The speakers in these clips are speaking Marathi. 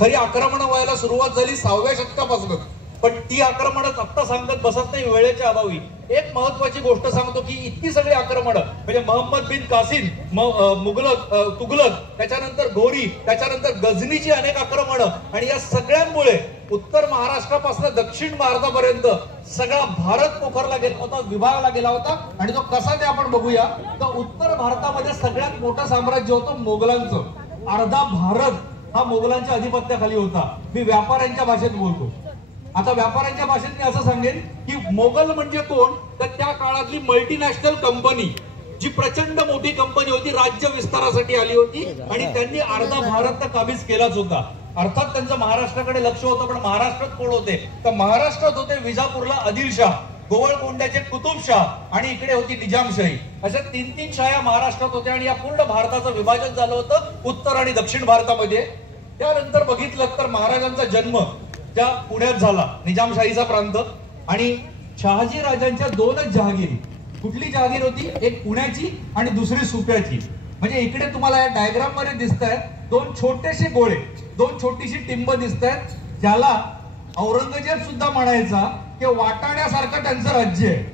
खरी आक्रमणं व्हायला सुरुवात झाली 6व्या शतकापासून, पण ती आक्रमणच आत्ता सांगत बसत नाही वेळेच्या अभावी. एक महत्वाची गोष्ट सांगतो की इतकी सगळी आक्रमणं म्हणजे मोहम्मद बिन कासिम, तुगलक, त्याच्यानंतर घोरी, त्याच्यानंतर गझनीची अनेक आक्रमणं, आणि या सगळ्यांमुळे उत्तर महाराष्ट्रापासून दक्षिण भारतापर्यंत सगळा भारत पोखरला गेला होता, विभागला गेला होता. आणि तो कसा ते आपण बघूया. तर उत्तर भारतामध्ये सगळ्यात मोठं साम्राज्य होतं मोगलांचं. अर्धा भारत हा मोगलांच्या अधिपत्याखाली होता. मी व्यापाऱ्यांच्या भाषेत बोलतो. आता व्यापाऱ्यांच्या भाषेत मी असं सांगेन की मोगल म्हणजे कोण, तर त्या काळातली मल्टीनॅशनल कंपनी, जी प्रचंड मोठी कंपनी होती, राज्य विस्तारासाठी आली होती आणि त्यांनी अर्धा भारत तर काबीज केलाच होता. अर्थात त्यांचं महाराष्ट्राकडे लक्ष होतं, पण महाराष्ट्रात कोण होते, तर महाराष्ट्रात होते विजापूरला आदिलशाह, गोवळकोंड्याचे कुतुबशाह आणि इकडे होती निजामशाही. अशा 3 शाह्या महाराष्ट्रात होत्या आणि या पूर्ण भारताचं विभाजन झालं होतं उत्तर आणि दक्षिण भारतामध्ये. त्यानंतर बघितलं तर महाराजांचा जन्म त्या पुण्यात झाला, निजामशाहीचा प्रांत. आणि शहाजी राजांच्या 2च जहागिरी. कुठली जहागीर होती, एक पुण्याची आणि दुसरी सुप्याची. म्हणजे इकडे तुम्हाला या डायग्राम मध्ये दिसत आहेत 2 छोटेसे गोळे, 2 छोटीशी टिंब दिसत आहेत, ज्याला औरंगजेब सुद्धा म्हणायचा की वाटाण्यासारखं त्यांचं राज्य आहे.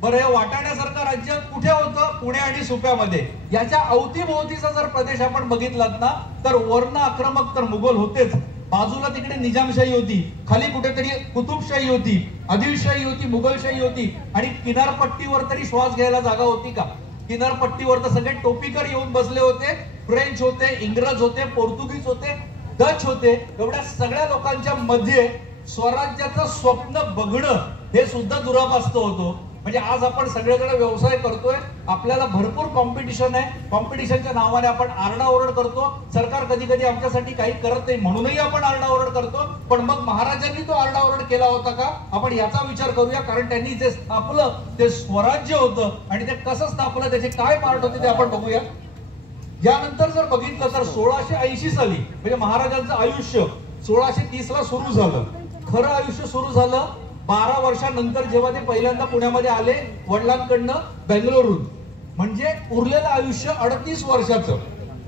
बरं, हे वाटाण्यासारखं राज्य कुठे होतं, पुणे आणि सुप्यामध्ये. याच्या अवतीभोवतीचा जर प्रदेश आपण बघितलात ना, तर वर्ण आक्रमक तर मुघल होतेच, बाजूला तिकडे निजामशाही होती, खाली कुठेतरी कुतुबशाही होती, आदिलशाही होती, मुघलशाही होती, आणि किनारपट्टीवर तरी श्वास घ्यायला जागा होती का. किनारपट्टीवर तर सगळे टोपीकर येऊन बसले होते. फ्रेंच होते, इंग्रज होते, पोर्तुगीज होते, डच होते. एवढ्या सगळ्या लोकांच्या मध्ये स्वराज्याचं स्वप्न बघणं हे सुद्धा दुरापास्त होतं. म्हणजे आज आपण सगळेजण व्यवसाय करतोय, आपल्याला भरपूर कॉम्पिटिशन आहे, कॉम्पिटिशनच्या नावाने आपण आरडाओरड करतो. सरकार कधी कधी आमच्यासाठी काही करत नाही म्हणूनही आपण आरडाओरड करतो. पण मग महाराजांनी तो आरडाओरड केला होता का, आपण याचा विचार करूया. कारण त्यांनी जे स्थापलं ते स्वराज्य होतं आणि ते कसं स्थापलं, त्याचे काय पार्ट होते ते आपण बघूया. यानंतर जर बघितलं तर 1680 साली म्हणजे महाराजांचं आयुष्य 1630 ला सुरू झालं. खरं आयुष्य सुरू झालं 12 वर्षानंतर, जेव्हा ते पहिल्यांदा पुण्यामध्ये आले वडिलांकडनं बेंगलोरून. म्हणजे उरलेलं आयुष्य 38 वर्षाचं.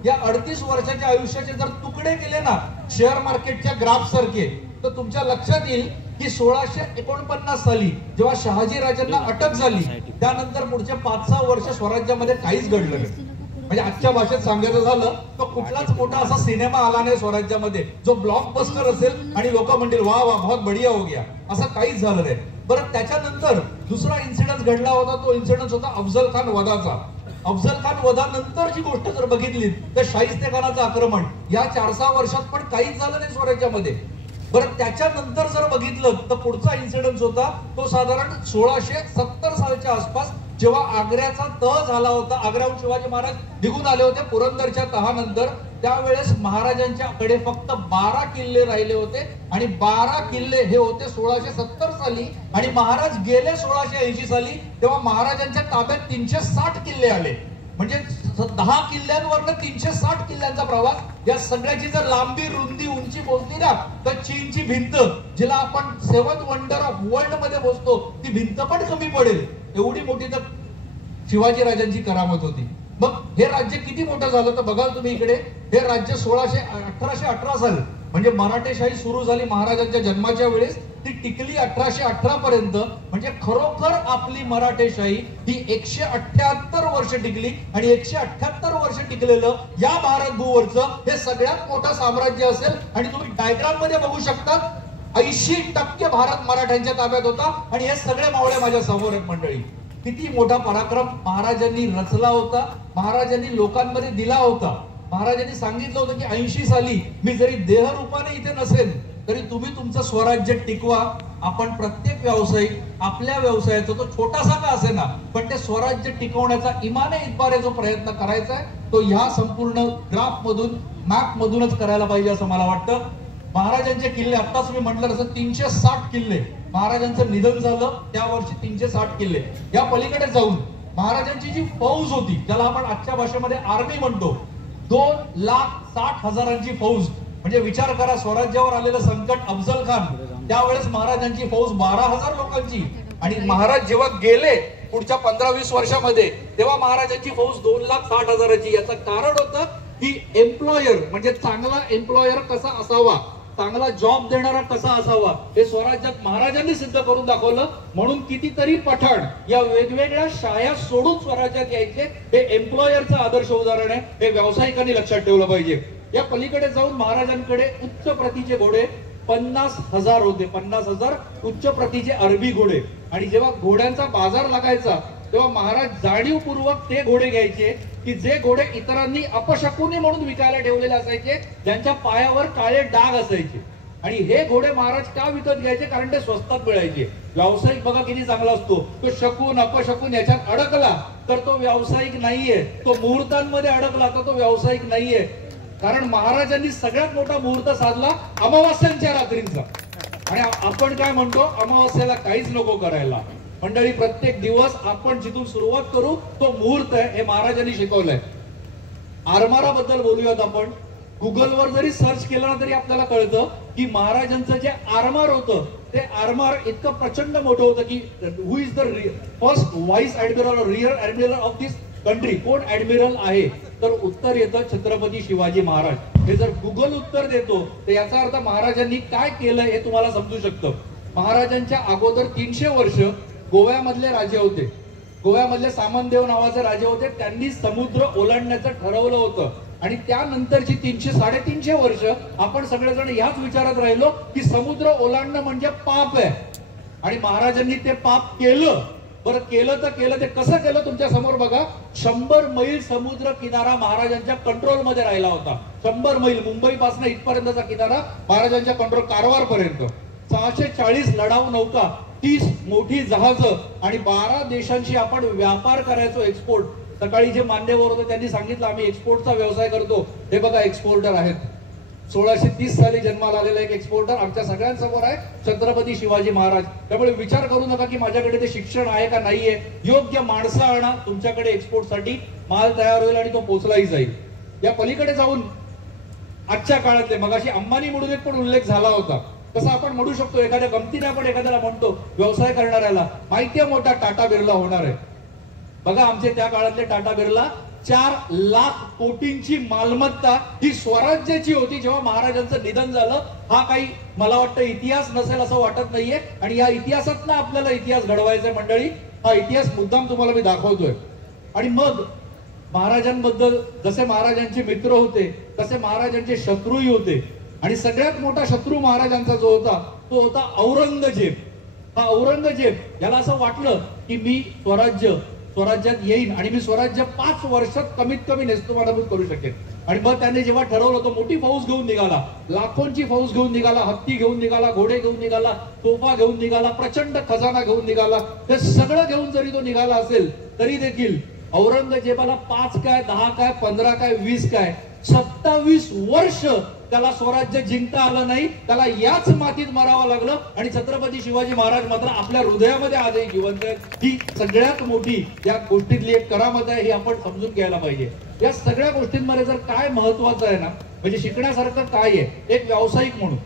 या 38 वर्षाच्या आयुष्याचे जर तुकडे केले ना शेअर मार्केटच्या ग्राफ सारखे, तर तुमच्या लक्षात येईल की 1649 साली जेव्हा शहाजी राजांना अटक झाली, त्यानंतर पुढचे 5-6 वर्ष स्वराज्यामध्ये काहीच घडलं नाही. म्हणजे आजच्या भाषेत सांगायचं झालं तर कुठलाच मोठा असा सिनेमा आला नाही स्वराज्यामध्ये जो ब्लॉकबस्टर असेल आणि लोक म्हणतील वा वा बहुत बढिया हो गया, असं काहीच झालं नाही. बरं, त्याच्यानंतर दुसरा इन्सिडेंट घडला होता, तो इन्सिडेंट होता अफजल खान वधाचा. अफजल खान वधानंतरची गोष्ट जर बघितली तर शाहिस्तेखानाचं आक्रमण. या 4-6 वर्षात पण काहीच झालं नाही स्वराज्यामध्ये. बरं, त्याच्यानंतर जर बघितलं तर पुढचा इन्सिडेंट होता तो साधारण 1670 सालच्या आसपास, जेव्हा आग्र्याचा तह झाला होता. आग्र्याहून शिवाजी महाराज निघून आले होते पुरंदरच्या तहानंतर. त्यावेळेस महाराजांच्याकडे फक्त 12 किल्ले राहिले होते आणि 12 किल्ले हे होते 1670 साली. आणि महाराज गेले 1680 साली, तेव्हा महाराजांच्या ताब्यात 360 किल्ले आले. म्हणजे 10 किल्ल्यांवरनं 360 किल्ल्यांचा प्रवास. या सगळ्याची जर लांबी, रुंदी, उंची मोजली ना तर चीनची भिंत, जिला आपण 7th वंडर ऑफ वर्ल्ड मध्ये मोजतो, ती भिंत पण कमी पडेल एवढी मोठी तर शिवाजी राजांची करामत होती. मग हे राज्य किती मोठं झालं तर बघाल तुम्ही इकडे. हे राज्य 1818 साली म्हणजे मराठेशाही सुरू झाली महाराजांच्या जन्माच्या वेळेस, ती टिकली 1818 पर्यंत. म्हणजे खरोखर आपली मराठेशाही ही 178 वर्ष टिकली. आणि 178 वर्ष टिकलेलं या भारत भूवरचं हे सगळ्यात मोठं साम्राज्य असेल. आणि तुम्ही डायग्राम मध्ये बघू शकता 80% भारत मराठ्यांच्या ताब्यात होता. आणि हे सगळे मावळे माझ्या समोर आहेत मंडळी. किती मोठा पराक्रम महाराजांनी रचला होता, महाराजांनी लोकांमध्ये दिला होता. महाराजांनी सांगितलं होतं की 80 साली मी जरी देहरूपाने इथे नसेल तरी तुम्ही तुमचं स्वराज्य टिकवा. आपण प्रत्येक व्यावसायिक आपल्या व्यवसायाचा तो छोटासा का असेना पण ते स्वराज्य टिकवण्याचा इमाने इतबारे जो प्रयत्न करायचा आहे तो ह्या संपूर्ण ग्राफ मधून, मॅप मधूनच करायला पाहिजे असं मला वाटतं. महाराजांचे किल्ले आत्ताच मी म्हटलं तसं 360 किल्ले. महाराजांचं निधन झालं त्या वर्षी 360 किल्ले. या पलीकडे जाऊन महाराजांची जी फौज होती, ज्याला आपण आजच्या भाषेमध्ये आर्मी म्हणतो, 2,60,000ची फौज. म्हणजे विचार करा, स्वराज्यावर आलेलं संकट अफजल खान, त्यावेळेस महाराजांची फौज 12,000 लोकांची. आणि महाराज जेव्हा गेले पुढच्या 15-20 वर्षामध्ये तेव्हा महाराजांची फौज 2,60,000ची. याचं कारण होतं की एम्प्लॉयर म्हणजे चांगला एम्प्लॉयर कसा असावा, चांगला जॉब देणारा कसा असावा, हे स्वराज्यात महाराजांनी सिद्ध करून दाखवलं. म्हणून कितीतरी पठाण या वेगवेगळ्या शाळा सोडून स्वराज्यात यायचे. हे एम्प्लॉयरचं आदर्श उदाहरण आहे. हे व्यावसायिकांनी लक्षात ठेवलं पाहिजे. या पलीकडे जाऊन महाराजांकडे उच्च प्रतीचे घोडे 50,000 होते. 50,000 उच्च प्रतीचे अरबी घोडे. आणि जेव्हा घोड्यांचा बाजार लागायचा तेव्हा महाराज जाणीवपूर्वक ते घोडे घ्यायचे की जे घोडे इतरांनी अपशकुनी म्हणून विकायला ठेवलेले असायचे, ज्यांच्या पायावर काळे डाग असायचे. आणि हे घोडे महाराज का विकत घ्यायचे? कारण ते स्वस्तात मिळायचे. व्यावसायिक बघा किती चांगला असतो. तो शकून अपशकून याच्यात अडकला तर तो व्यावसायिक नाहीये. तो मुहूर्तांमध्ये अडकला तर तो व्यावसायिक नाहीये. कारण महाराजांनी सगळ्यात मोठा मुहूर्त साधला अमावास्यांच्या रात्रींचा. आणि आपण काय म्हणतो, अमावास्याला काहीच नको करायला. मंडळी, प्रत्येक दिवस आपण जिथून सुरुवात करू तो मुहूर्त आहे, हे महाराजांनी शिकवलंय. आरमाराबद्दल बोलूयात आपण. गुगलवर जरी सर्च केलं ना तरी आपल्याला कळतं की महाराजांचं जे आरमार होतं ते आरमार इतकं प्रचंड मोठं होतं की who is the first vice admiral rear admiral of this country, कोण ऍडमिरल आहे? तर उत्तर येतं छत्रपती शिवाजी महाराज. हे जर गुगल उत्तर देतो तर याचा अर्थ महाराजांनी काय केलं हे तुम्हाला समजू शकतं. महाराजांच्या अगोदर 300 वर्ष गोव्यामधले राजे होते. गोव्यामधले सामनदेव नावाचे राजे होते. त्यांनी समुद्र ओलांडण्याचं ठरवलं होतं. आणि त्यानंतरची 300-350 वर्ष आपण सगळेजण याच विचारात राहिलो की समुद्र ओलांडणं म्हणजे पाप आहे. आणि महाराजांनी ते पाप केलं. बरं, केलं तर केलं. ते कसं केलं तुमच्या समोर बघा. 100 मैल समुद्र किनारा महाराजांच्या कंट्रोलमध्ये राहिला होता. 100 मैल, मुंबईपासून इथपर्यंतचा किनारा महाराजांच्या कंट्रोल, कारवार पर्यंत. 640 लढाऊ नौका, 30 मोठी जहाजं आणि 12 देशांशी आपण व्यापार करायचो, एक्सपोर्ट. सकाळी जे मान्यवर होते त्यांनी सांगितलं आम्ही एक्सपोर्टचा व्यवसाय करतो. हे बघा एक्सपोर्टर आहेत. 1630 साली जन्माला आलेला एक एक्सपोर्टर आमच्या सगळ्यांसमोर आहे, छत्रपती शिवाजी महाराज. त्यामुळे विचार करू नका की माझ्याकडे ते शिक्षण आहे का नाहीये. योग्य माणसं आणा, तुमच्याकडे एक्सपोर्टसाठी माल तयार होईल आणि तो पोचलाही जाईल. या पलीकडे जाऊन आजच्या काळातले, मगाशी अंबानी म्हणून एक पण उल्लेख झाला होता. तसं आपण म्हणू शकतो एखाद्या गमतीने आपण एखाद्याला म्हणतो व्यवसाय करणाऱ्याला, माहितीये मोठा टाटा बिर्ला होणार आहे. बघा आमचे त्या काळातले टाटा बिर्ला 4 लाख कोटींची मालमत्ता ही स्वराज्याची होती जेव्हा महाराजांचं निधन झालं. हा काही मला वाटतं इतिहास नसेल असं वाटत नाहीये. आणि या इतिहासातनं आपल्याला इतिहास घडवायचा आहे मंडळी. हा इतिहास मुद्दाम तुम्हाला मी दाखवतोय. आणि मग महाराजांबद्दल, जसे महाराजांचे मित्र होते तसे महाराजांचे शत्रूही होते. आणि सगळ्यात मोठा शत्रू महाराजांचा जो होता तो होता औरंगजेब. हा औरंगजेब याला असं वाटलं की मी स्वराज्यात येईन आणि मी स्वराज्य 5 वर्षात कमीत कमी नेस्तनाबूत करू शकेन. आणि मग त्याने जेव्हा ठरवलं तो मोठी फौज घेऊन निघाला, लाखोंची फौज घेऊन निघाला, हत्ती घेऊन निघाला, घोडे घेऊन निघाला, तोफा घेऊन निघाला, प्रचंड खजाना घेऊन निघाला. हे सगळं घेऊन जरी तो निघाला असेल तरी देखील औरंगजेबाला 5 काय 10 काय 15 काय 20 काय 27 वर्ष त्याला स्वराज्य जिंकता आलं नाही. त्याला याच मातीत मरावं लागलं. आणि छत्रपती शिवाजी महाराज मात्र आपल्या हृदयामध्ये आजही जिवंत आहेत. ही सगळ्यात मोठी या गोष्टीतली एक करामत आहे, ही आपण समजून घ्यायला पाहिजे. या सगळ्या गोष्टींमध्ये जर काय महत्वाचं आहे ना, म्हणजे शिकण्यासारखं काय आहे एक व्यावसायिक म्हणून.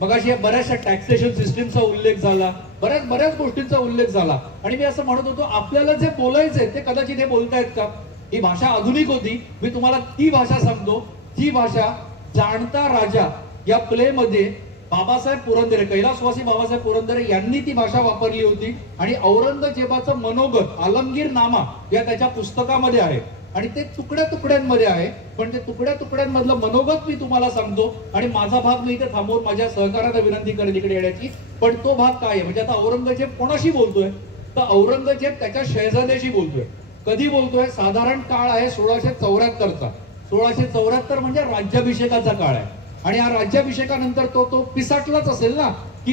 मगाशी बऱ्याचशा टॅक्सेशन सिस्टीमचा उल्लेख झाला, बऱ्याच गोष्टींचा उल्लेख झाला. आणि मी असं म्हणत होतो आपल्याला जे बोलायचंय ते कदाचित हे बोलतायत का. ही भाषा आधुनिक होती. मी तुम्हाला ती भाषा सांगतो. ती भाषा जाणता राजा या प्ले मध्ये बाबासाहेब पुरंदरे, कैलासवासी बाबासाहेब पुरंदरे यांनी ती भाषा वापरली होती. आणि औरंगजेबाचं मनोगत आलमगीर नामा या त्याच्या पुस्तकामध्ये आहे. आणि ते तुकड्या तुकड्यांमध्ये आहे. पण ते तुकड्या तुकड्यांमधलं मनोगत मी तुम्हाला सांगतो. आणि माझा भाग मी इथे थांबवून माझ्या सहकार्याला विनंती करेन इकडे येण्याची. पण तो भाग काय आहे, म्हणजे आता औरंगजेब कोणाशी बोलतोय तर औरंगजेब त्याच्या शहजाद्याशी बोलतोय. कधी बोलतोय, साधारण काळ आहे 1674चा. 1674 म्हणजे राज्याभिषेकाचा काळ आहे. आणि या राज्याभिषेकानंतर तो पिसाटलाच असेल ना की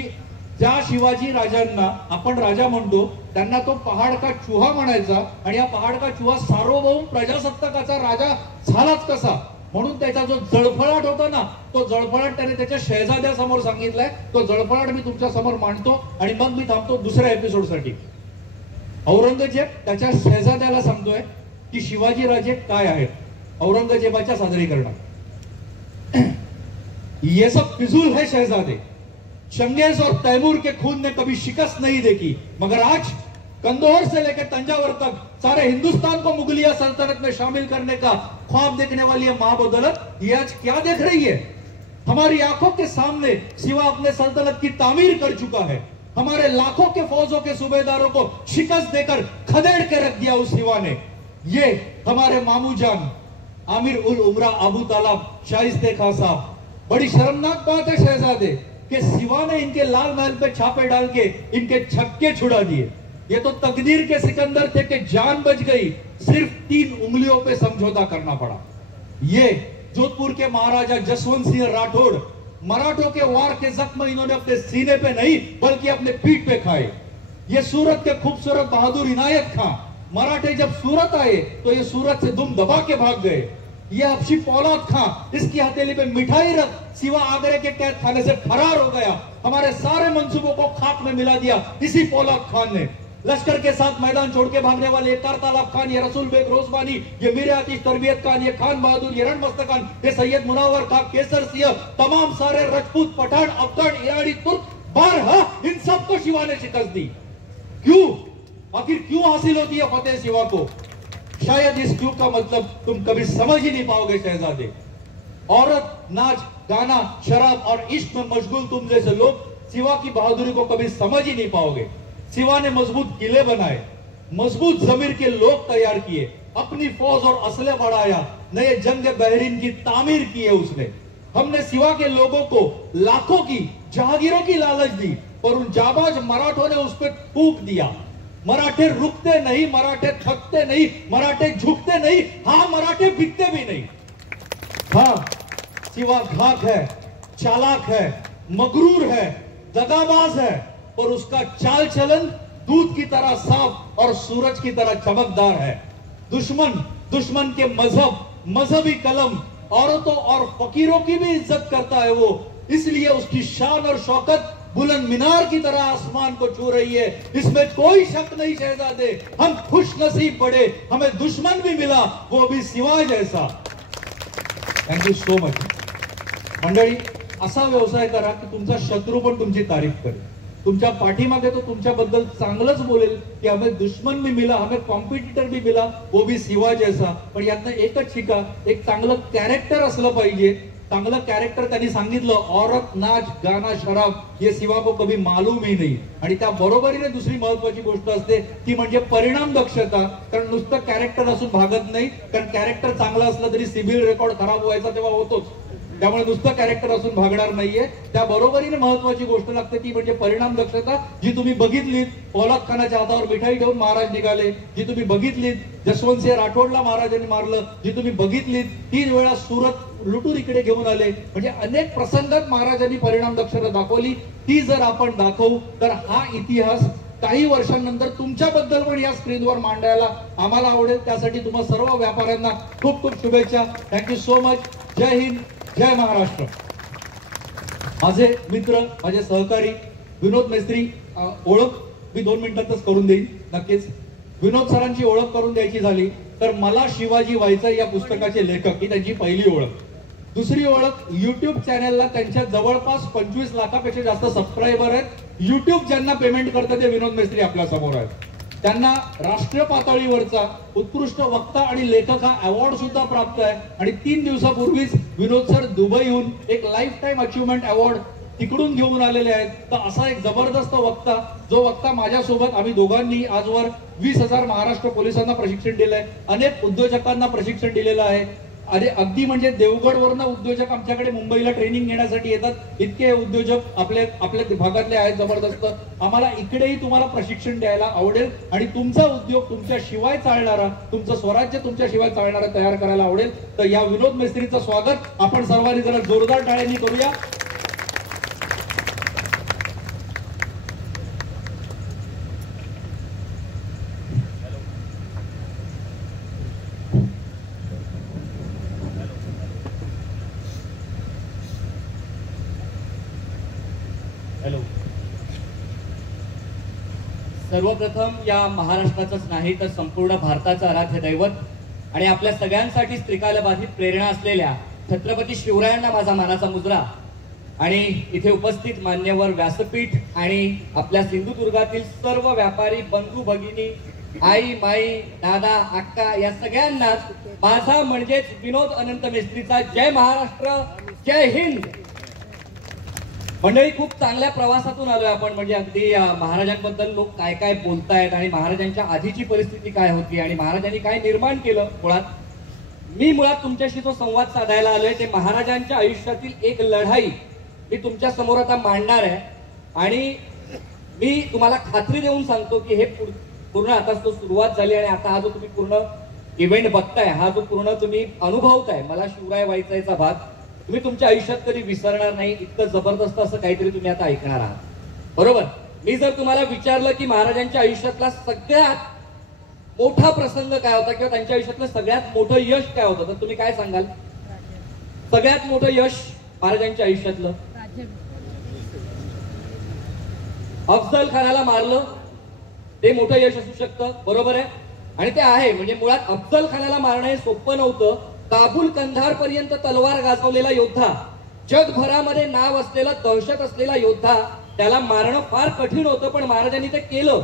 ज्या शिवाजी राजांना आपण राजा म्हणतो त्यांना तो पहाड का चुहा म्हणायचा. आणि या पहाड का चुहा सार्वभौम प्रजासत्ताकाचा राजा झालाच कसा. म्हणून त्याचा जो जळफळाट होता ना तो जळफळाट त्याने त्याच्या शहजाद्यासमोर सांगितलाय. तो जळफळाट मी तुमच्या समोर मांडतो आणि मग मी थांबतो दुसऱ्या एपिसोडसाठी. औरंगजेब त्याच्या शहजाद्याला सांगतोय की शिवाजी राजे काय आहेत. औरंगजेबाच्या सादरीकरणात, ये सब फिजूल है शहजादे, चंगेज और तैमूर के खून ने कभी शिकस्त नहीं देखी, मगर आज कंदोर से लेकर तंजावर तक सारे हिंदुस्तान को मुगलिया सल्तनत में शामिल करने का ख्वाब देखने वाली ये महाबदौलत ये आज क्या देख रही है? हमारी आंखों के सामने सिवा अपने सल्तनत की तामीर कर चुका है। हमारे लाखों के फौजों के सूबेदारों को शिकस्त देकर खदेड़ के रख दिया उस सिवा ने। ये हमारे मामू जान आमिर उल उमरा अबू तालब शाइस्ते खां साहब, बड़ी शर्मनाक बात है शहजादे कि सिवा ने इनके लाल महल पे छापे डाल के इनके छक्के छुड़ा दिए। ये तो तकदीर के सिकंदर थे कि जान बच गई, सिर्फ 3 उंगलियों पे समझौता करना पड़ा। ये जोधपुर के महाराजा जसवंत सिंह राठौड़, मराठों के वार के जख्म इन्होंने अपने सीने पे नहीं बल्कि अपने पीठ पे खाए। ये सूरत के खूबसूरत बहादुर इनायत खां, मराठे जब सूरत आए तो ये सूरत से दुम दबा के भाग गए। ये हबशी पौलाद खां, इसकी हथेली पे मिठाई रख सिवा आगरे के कैद खाने से फरार हो गया। हमारे सारे मंसूबों को खाक में मिला दिया इसी पौलाद खान ने। लश्कर के साथ मैदान छोड़ के भागने वाले कारतालाब खान, ये रसूल बेग रोजबानी, ये मीर आतिश तरबियत खान, ये खान बहादुर, ये रणमस्त खान, ये सैयद मुनावर खान, केसर सिंह, तमाम सारे राजपूत, पठान, अफगान, ईरानी, तुर्क, बारहा इन सबको शिवा ने शिकस्त दी। क्यों? आखिर क्यों हासिल होती है फतेह शिवा को? शायद इस क्यों का मतलब तुम कभी समझ ही नहीं पाओगे शहजादे। औरत, नाच, गाना, शराब और इश्क में मशगूल तुम जैसे लोग शिवा की बहादुरी को कभी समझ ही नहीं पाओगे। शिवा ने मजबूत किले बनाए, मजबूत जमीर के लोग तैयार किए, अपनी फौज और असले बढ़ाया, नए जंग बहरीन की तामीर की है उसने। हमने शिवा के लोगों को लाखों की जहागीरों की लालच दी, पर उन जाबाज मराठों ने उस पर थूक दिया। मराठे रुकते नहीं, मराठे थकते नहीं, मराठे झुकते नहीं, हाँ मराठे बिकते भी नहीं। हाँ, शिवा घाक है, चालाक है, मगरूर है, दगाबाज है, और उसका चाल चलन दूध की तरह साफ और सूरज की तरह चमकदार है। दुश्मन के मजहबी कलम, औरतों और फकीरों की भी इज्जत करता है वो। इसलिए उसकी शान और शौकत बुलंद मीनार की तरह आसमान को छू रही है, इसमें कोई शक नहीं शहजादे। हम खुश नसीब बड़े, हमें दुश्मन भी मिला, वो भी शिवा जैसा। थँक यू सो मच मंडळी। असा व्यवसाय करा की तुमचा शत्रू पण तुमची तारीफ करेल, तुमच्या पाठीमागे तो तुमच्याबद्दल चांगलंच बोलेल की हमें दुश्मन भी मिला, हमें कॉम्पिटिटर भी मिला, वो भी शिवा जैसा। पण यातनं एकच शिका, एक चांगलं कॅरेक्टर असलं पाहिजे। चांगलं कॅरेक्टर त्यांनी सांगितलं, औरत, नाच, गाना, शराब ये शिवा को कभी मालूम ही नहीं। आणि त्या बरोबरीने दुसरी महत्वाची गोष्ट असते ती म्हणजे परिणाम दक्षता। कारण नुसतं कॅरेक्टर असून भागत नाही, कारण कॅरेक्टर चांगलं असलं तरी सिबिल रेकॉर्ड खराब व्हायचा तेव्हा होतोच। त्यामुळे नुसतं कॅरेक्टर असून भागणार नाहीये, त्या बरोबरीने महत्वाची गोष्ट लागते ती म्हणजे परिणाम दक्षता, जी तुम्ही बघितलीत। पौलाद खानाच्या हातावर मिठाई ठेवून महाराज निघाले, जी तुम्ही बघितलीत। जसवंत सिंह राठौडला महाराजांनी मारलं, जी तुम्ही बघितलीत। 3 वेळा सूरत लुटून इकडे घेऊन आले, म्हणजे अनेक प्रसंगात महाराजांनी परिणाम दक्षता दाखवली। ती जर आपण दाखवू तर हा इतिहास काही वर्षांनंतर तुमच्याबद्दल पण या स्क्रीनवर मांडायला आम्हाला आवडेल। त्यासाठी तुम्हा सर्व व्यापाऱ्यांना खूप खूप शुभेच्छा। Thank you so much. जय हिंद, जय महाराष्ट्र। माझे मित्र, माझे सहकारी विनोद मेस्त्री, ओळख मी 2 मिनिटातच करून देईन नक्कीच। विनोद सरांची ओळख करून द्यायची झाली तर मला शिवाजी व्हायचं या पुस्तकाचे लेखक ही त्यांची पहिली ओळख। दुसरी ओळख, युट्यूब चॅनलला त्यांच्या जवळपास 25 लाखापेक्षा जास्त सबस्क्रायबर आहेत। युट्यूब ज्यांना पेमेंट करतं ते विनोद मेस्त्री आपल्या समोर आहेत। त्यांना राष्ट्रीय पातळीवरचा उत्कृष्ट वक्ता आणि लेखक हा अवॉर्ड सुद्धा प्राप्त आहे। आणि 3 दिवसापूर्वीच विनोद सर दुबईहून एक लाईफ टाइम अचीवमेंट अवॉर्ड तिकडून घेऊन आलेले आहेत। तर असा एक जबरदस्त वक्ता, जो वक्ता माझ्यासोबत आम्ही दोघांनी आजवर 20,000 महाराष्ट्र पोलिसांना प्रशिक्षण दिलंय, अनेक उद्योजकांना प्रशिक्षण दिलेलं आहे। अरे अगदी म्हणजे देवगडवरनं उद्योजक आमच्याकडे मुंबईला ट्रेनिंग घेण्यासाठी येतात, इतके उद्योजक आपल्या भागातले आहेत जबरदस्त। आम्हाला इकडेही तुम्हाला प्रशिक्षण द्यायला आवडेल आणि तुमचा उद्योग तुमच्या शिवाय चालणारा, तुमचं स्वराज्य तुमच्या शिवाय चालणारा तयार करायला आवडेल। तर या विनोद मेस्त्रीचं स्वागत आपण सर्वांनी जरा जोरदार टाळ्यांनी करूया। हॅलो। सर्वप्रथम या महाराष्ट्राचंच नाही तर संपूर्ण भारताचं आराध्य दैवत आणि आपल्या सगळ्यांसाठी त्रिकालबाधित प्रेरणा असलेल्या छत्रपती शिवरायांना माझा मानाचा मुजरा। आणि इथे उपस्थित मान्यवर व्यासपीठ आणि आपल्या सिंधुदुर्गातील सर्व व्यापारी बंधू भगिनी, आई माई दादा अक्का या सगळ्यांनाच माझा म्हणजेच विनोद अनंत मेस्त्रीचा जय महाराष्ट्र, जय हिंद. मंडळी, खूप चांगल्या प्रवासातून आलोय आपण. म्हणजे अगदी महाराजांबद्दल लोक काय काय बोलतायत आणि महाराजांच्या आधीची परिस्थिती काय होती आणि महाराजांनी काय निर्माण केलं. मुळात तुमच्याशी जो संवाद साधायला आलोय ते महाराजांच्या आयुष्यातील एक लढाई मी तुमच्या समोर आता मांडणार आहे. आणि मी तुम्हाला खात्री देऊन सांगतो की हे पूर्ण आता तो सुरुवात झाली आणि आता हा जो तुम्ही पूर्ण इव्हेंट बघताय, हा जो पूर्ण तुम्ही अनुभवताय मला शिवराय वायचायचा भाग, तुम्ही तुमच्या आयुष्यात कधी विसरणार नाही. इतकं जबरदस्त असं काहीतरी तुम्ही आता ऐकणार आहात. बरोबर. मी जर तुम्हाला विचारलं की महाराजांच्या आयुष्यातला सगळ्यात मोठा प्रसंग काय होता किंवा त्यांच्या आयुष्यातलं सगळ्यात मोठं यश काय होतं, तर तुम्ही काय सांगाल? सगळ्यात मोठं यश महाराजांच्या आयुष्यातलं अफजल खानाला मारलं, ते मोठं यश असू शकतं. बरोबर आहे. आणि ते आहे. म्हणजे मुळात अफजल खानाला मारणं हे सोपं नव्हतं. काबूल कंधार पर्यंत तलवार गाजवलेला योद्धा, जगभरामध्ये नाव असलेला दहशत असलेला योद्धा, त्याला मारणं फार कठीण होतं, पण महाराजांनी ते केलं.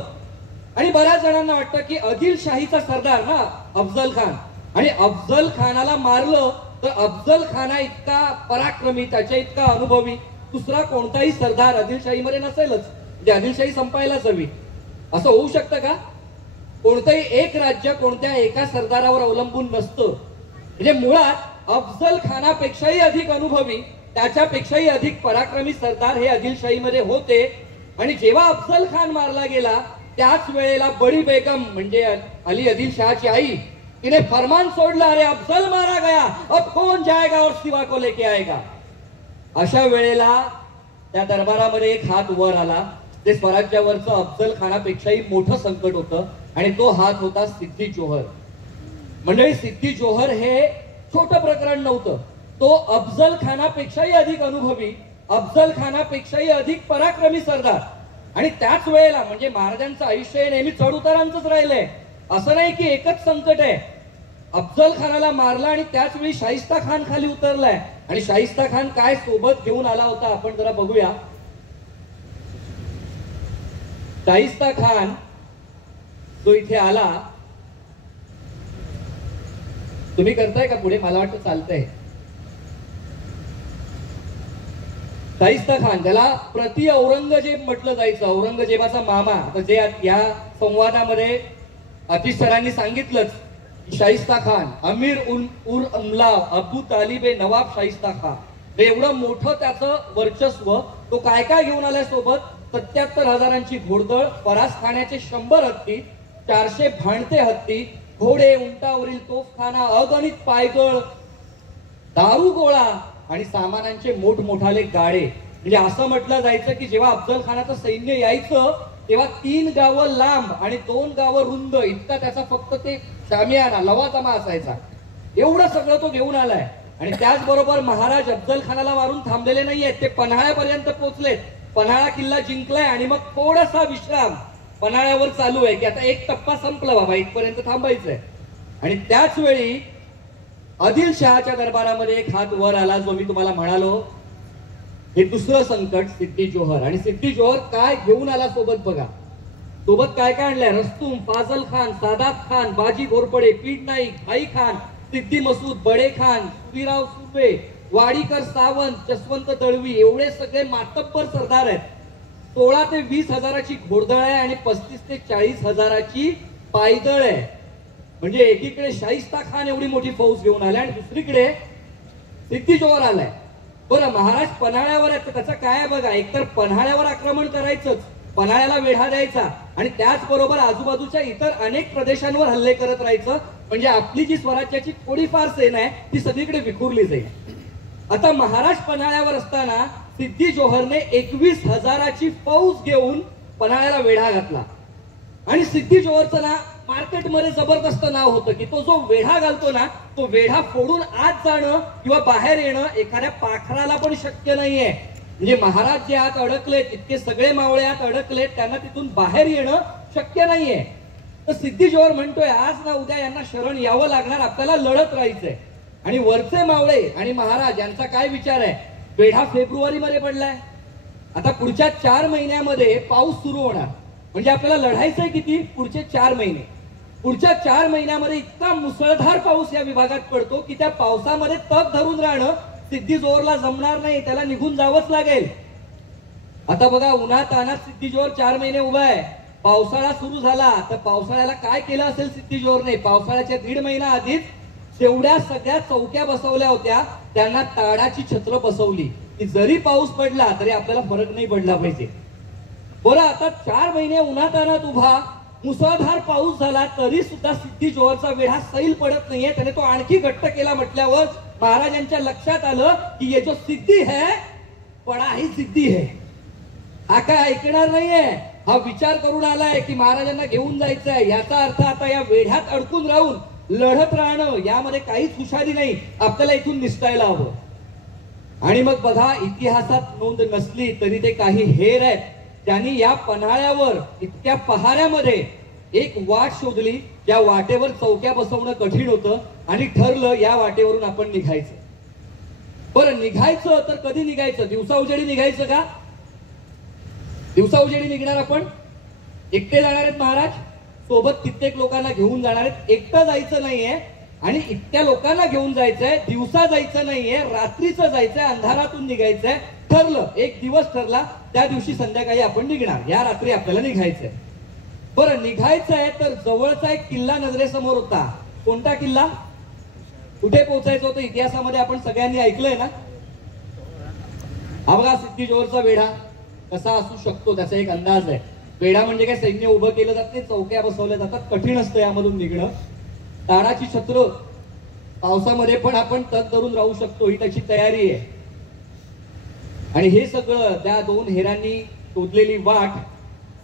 आणि बऱ्याच जणांना वाटतं की आदिलशाहीचा सरदार ना अफजल खान, आणि अफजल खानाला मारलं तर अफजल खाना इतका पराक्रमी, त्याच्या इतका अनुभवी दुसरा कोणताही सरदार आदिलशाहीमध्ये नसेलच. म्हणजे आदिलशाही संपायलाच हवी. असं होऊ शकतं का? कोणतंही एक राज्य कोणत्या एका सरदारावर अवलंबून नसतं. म्हणजे मुळात अफजल खानापेक्षाही अधिक अनुभवी, त्याच्यापेक्षाही अधिक पराक्रमी सरदार हे आदिलशाहीमध्ये होते. आणि जेव्हा अफजल खान मारला गेला त्याच वेळेला बडी बेगम म्हणजे अली आदिलशहाची आई, तिने फरमान सोडलं, अरे अफजल मारा गया, अब कौन जाएगा और सिवा को लेके आएगा. अशा वेळेला त्या दरबारामध्ये एक हात वर आला. ते स्वराज्यावरचं अफजल खानापेक्षाही मोठं संकट होतं आणि तो हात होता सिद्दी जोहर. मंडळी, सिद्दी जोहर हे छोटं प्रकरण नव्हतं. तो अफजल खानापेक्षाही अधिक अनुभवी, अफजल खानापेक्षाही अधिक पराक्रमी सरदार. आणि त्याच वेळेला म्हणजे महाराजांचं आयुष्य हे नेहमी चढ उतारांचंच राहिलंय. असं नाही की एकच संकट आहे. अफजल खानाला मारला आणि त्याच वेळी शाहिस्ता खान खाली उतरलाय. आणि शाहिस्ता खान काय सोबत घेऊन आला होता आपण जरा बघूया. शाहिस्ता खान जो इथे आला, तुम्ही करताय का पुढे? मला वाटतं चालतंय. शाहिस्ता खान, ज्याला प्रति औरंगजेब म्हटलं जायचं, औरंगजेबाचा मामा. आता जे या संवादामध्ये अतिश सरांनी सांगितलंच, शाहिस्ता खान अमीर उर अमला अबू तालिब नवाब शाहिस्ता खान, एवढं मोठं त्याचं वर्चस्व. तो काय काय घेऊन आल्या सोबत? 77,000ची घोडदळ, फरासखान्याचे 100 हत्ती, 400 भांडते हत्ती, घोडे, उंटावरील तोफखाना, अगणित पायदळ, दारू गोळा आणि सामानांचे मोठमोठाले गाडे. म्हणजे असं म्हटलं जायचं की जेव्हा अफजल खानाचं सैन्य यायचं तेव्हा 3 गावं लांब आणि 2 गावं रुंद इतका त्याचा फक्त ते शामियाना लवाजमा असायचा. एवढं सगळं तो घेऊन आलाय. आणि त्याचबरोबर महाराज अफजल खानाला मारून थांबलेले नाहीयेत, ते पन्हाळ्यापर्यंत पोहोचलेत. पन्हाळा किल्ला जिंकलाय आणि मग थोडासा विश्राम पन्हाळ्यावर चालू आहे की आता एक टप्पा संपला बाबा, इथपर्यंत थांबायचंय. आणि त्याच वेळी आदिलशहाच्या दरबारामध्ये एक हात वर आला, जो मी तुम्हाला म्हणालो हे दुसरं संकट, सिद्दी जोहर. आणि सिद्दी जोहर काय घेऊन आला सोबत बघा. सोबत काय काय आणलंय? रस्तुम, फाजल खान, सादात खान, बाजी घोरपडे, पीड नाईक, भाई खान, सिद्दी मसूद, बडे खान, सुरीराव सुर्वे, वाडीकर सावंत, जसवंत दळवी, एवढे सगळे मातब्बर सरदार आहेत. 16 ते 20 हजाराची घोडदळ आहे आणि 35 ते 40 हजाराची पायदळ आहे. म्हणजे एकीकडे शाहिस्ता खान एवढी मोठी फौज घेऊन आलाय आणि दुसरीकडे सिद्दी जोहर आलाय. बरं, महाराज पन्हाळ्यावर आहेत, त्याचं काय बघा. एकतर पन्हाळ्यावर आक्रमण करायचंच, पन्हाळ्याला वेढा द्यायचा आणि त्याचबरोबर आजूबाजूच्या इतर अनेक प्रदेशांवर हल्ले करत राहायचं. म्हणजे आपली जी स्वराज्याची थोडीफार सेना आहे ती सगळीकडे विखुरली जाईल. आता महाराज पन्हाळ्यावर असताना सिद्दी जोहरने 21 हजाराची फौज घेऊन पन्हाळ्याला वेढा घातला. आणि सिद्दी जोहरचं ना मार्केटमध्ये जबरदस्त नाव होतं की तो जो वेढा घालतो ना, तो वेढा फोडून आत जाणं किंवा बाहेर येणं एखाद्या पाखराला पण शक्य नाहीये. म्हणजे महाराज जे आत अडकलेत, इतके सगळे मावळे आत अडकलेत, त्यांना तिथून बाहेर येणं शक्य नाहीये. तर सिद्दी जोहर म्हणतोय आज ना उद्या यांना शरण यावं लागणार, आपल्याला लढत राहायचंय. आणि वरचे मावळे आणि महाराज यांचा काय विचार आहे वेढा फेब्रुवारी मध्ये पडलाय. आता पुढच्या 4 महिन्यामध्ये पाऊस सुरू होणार, म्हणजे आपल्याला लढायचंय किती, पुढचे 4 महिने. पुढच्या 4 महिन्यामध्ये इतका मुसळधार पाऊस या विभागात पडतो की त्या पावसामध्ये तग धरून राहणं सिद्धी जोहरला जमणार नाही, त्याला निघून जावंच लागेल. आता बघा, उन्हात अनात सिद्धी जोहर 4 महिने उभा आहे. पावसाळा सुरू झाला तर पावसाळ्याला काय केलं असेल सिद्धी जोहरने? पावसाळ्याच्या 1.5 महिना आधीच तेवढ्या सगळ्या चौक्या बसवल्या होत्या, त्यांना ताडाची छत्र बसवली की जरी पाऊस पडला तरी आपल्याला फरक नाही पडला पाहिजे. बरं, आता 4 महिने उन्हात अनात उभा, मुसळधार पाऊस झाला तरी सुद्धा सिद्धी जोहरचा वेढा सैल पडत नाहीये. त्याने तो आणखी घट्ट केला म्हटल्यावर महाराजांच्या लक्षात आलं की ये जो सिद्धी है पडा ही सिद्धी है. हा काय ऐकणार नाहीये, हा विचार करून आलाय की महाराजांना घेऊन जायचंय. याचा अर्थ आता या वेढ्यात अडकून राहून लढत राहणं यामध्ये काहीच हुशारी नाही, आपल्याला इथून निसटायला हवं. आणि मग बघा, इतिहासात नोंद नसली तरी ते काही हेर आहेत, त्यांनी या पन्हाळ्यावर इतक्या पहाऱ्यामध्ये एक वाट शोधली, त्या वाटेवर चौक्या बसवणं कठीण होतं आणि ठरलं या वाटेवरून आपण निघायचं. बरं, निघायचं तर कधी निघायचं? दिवसा उजेडी निघायचं का? दिवसा उजेडी निघणार आपण? एकटे जाणार आहेत महाराज, सोबत कित्येक लोकांना घेऊन जाणार आहेत. एकटं जायचं नाहीये आणि इतक्या लोकांना घेऊन जायचंय. दिवसा जायचं नाहीये, रात्रीचं जायचंय, अंधारातून निघायचंय. ठरलं, एक दिवस ठरला, त्या दिवशी संध्याकाळी आपण निघणार, या रात्री आपल्याला निघायचंय. बरं, निघायचंय तर जवळचा एक किल्ला नजरेसमोर होता. कोणता किल्ला? कुठे पोहोचायचं होतं? इतिहासामध्ये आपण सगळ्यांनी ऐकलंय ना. हा बघा, सिद्धी जोहरचा वेढा कसा असू शकतो त्याचा एक अंदाज आहे. वेढा म्हणजे काय सैन्य उभं केलं जात नाही, चौक्या बसवल्या जातात, कठीण असतं यामधून निघणं. ताडाची छत्र, पावसामध्ये पण आपण तग धरून राहू शकतो, ही त्याची तयारी आहे. आणि हे सगळं त्या 2 हेरांनी शोधलेली वाट,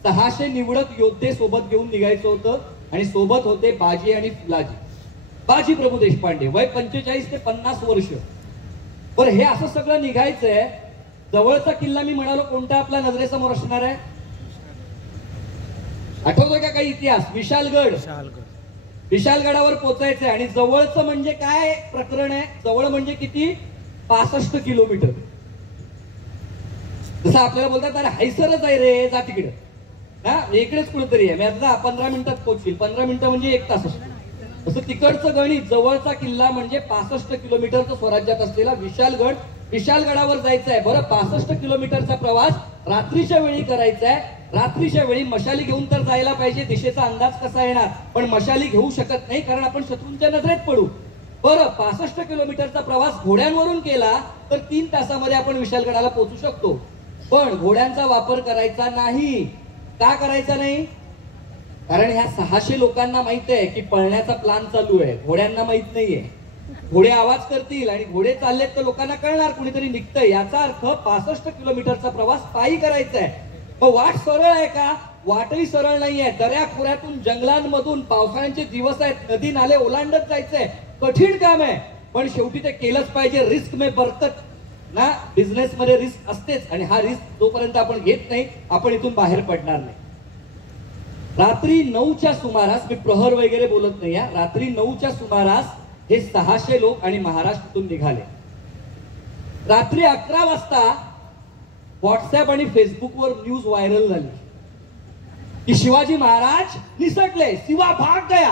600 निवडक योद्धे सोबत घेऊन निघायचं होतं. आणि सोबत होते बाजी आणि फुलाजी. बाजी प्रभू देशपांडे, वय 45 ते 50 वर्ष. बरं, हे असं सगळं निघायचंय. जवळचा किल्ला मी म्हणालो कोणता आपल्या नजरेसमोर असणार आहे? आठवतोय का काही इतिहास? विशालगड. विशालगडावर पोहोचायचंय. आणि जवळचं म्हणजे काय प्रकरण आहे? जवळ म्हणजे किती? 65 किलोमीटर. जसं आपल्याला बोलतात अरे हैसरच आहे रे, जा तिकडे, हा इकडेच कुठेतरी आहे, मी आता 15 मिनिटात पोहोचील. 15 मिनिटं म्हणजे 1 तास असतो. तसं तिकडचं गणित. जवळचा किल्ला म्हणजे 65 किलोमीटरचं स्वराज्यात असलेला विशालगड. विशालगडावर जायचं आहे. बरं, 65 किलोमीटरचा प्रवास रात्रीच्या वेळी करायचा आहे. रात्रीच्या वेळी मशाली घेऊन तर जायला पाहिजे, दिशेचा अंदाज कसा येणार? पण मशाली घेऊ शकत नाही कारण आपण शत्रूंच्या नजरेत पडू. बरं, 65 किलोमीटरचा प्रवास घोड्यांवरून केला तर 3 तासामध्ये आपण विशालगडाला पोहोचू शकतो. पण घोड्यांचा वापर करायचा नाही. का करायचा नाही? कारण ह्या 600 लोकांना माहित आहे की पळण्याचा प्लान चालू आहे, घोड्यांना माहित नाहीये. घोडे आवाज करतील आणि घोडे चाललेत तर लोकांना कळणार कुणीतरी निघतंय. याचा अर्थ 65 किलोमीटरचा प्रवास पायी करायचा आहे. मग वाट सरळ आहे का? वाटही सरळ नाहीये. दऱ्या खोऱ्यातून, जंगलांमधून, पावसाळ्यांचे दिवस आहेत, नदी नाले ओलांडत जायचंय. कठीण काम आहे, पण शेवटी ते केलंच पाहिजे. रिस्क में बरकत ना, बिझनेस मध्ये रिस्क असतेच. आणि हा रिस्क जोपर्यंत आपण घेत नाही आपण इथून बाहेर पडणार नाही. रात्री 9च्या सुमारास, मी प्रहर वगैरे बोलत नाही या, रात्री 9च्या सुमारास हे 600 लोक आणि महाराष्ट्रातून निघाले. रात्री 11 वाजता व्हॉट्सअप आणि फेसबुकवर न्यूज व्हायरल झाली की शिवाजी महाराज निसटले, शिवा भाग गया.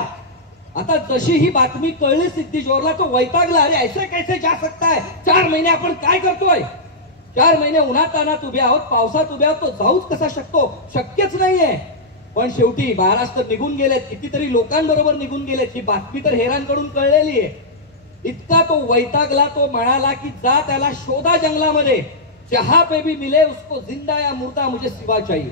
आता जशी ही बातमी कळली सिद्धी जोहरला तो वैतागला. अरे ऐसे कैसे जा सकता है? 4 महिने आपण काय करतोय? 4 महिने उन्हात तानात उभे आहोत, पावसात उभे आहोत, तो जाऊच कसा शकतो? शक्यच नाहीये. पण शेवटी महाराष्ट्र निघून गेलेत, कितीतरी लोकांबरोबर निघून गेलेत. ही बातमी तर हेरांकडून कळलेली आहे. इतका तो वैतागला, तो म्हणाला की जा त्याला शोधा जंगलामध्ये, जहां पे भी मिले उसको जिंदा या मुर्दा मुझे शिवा चाहिए.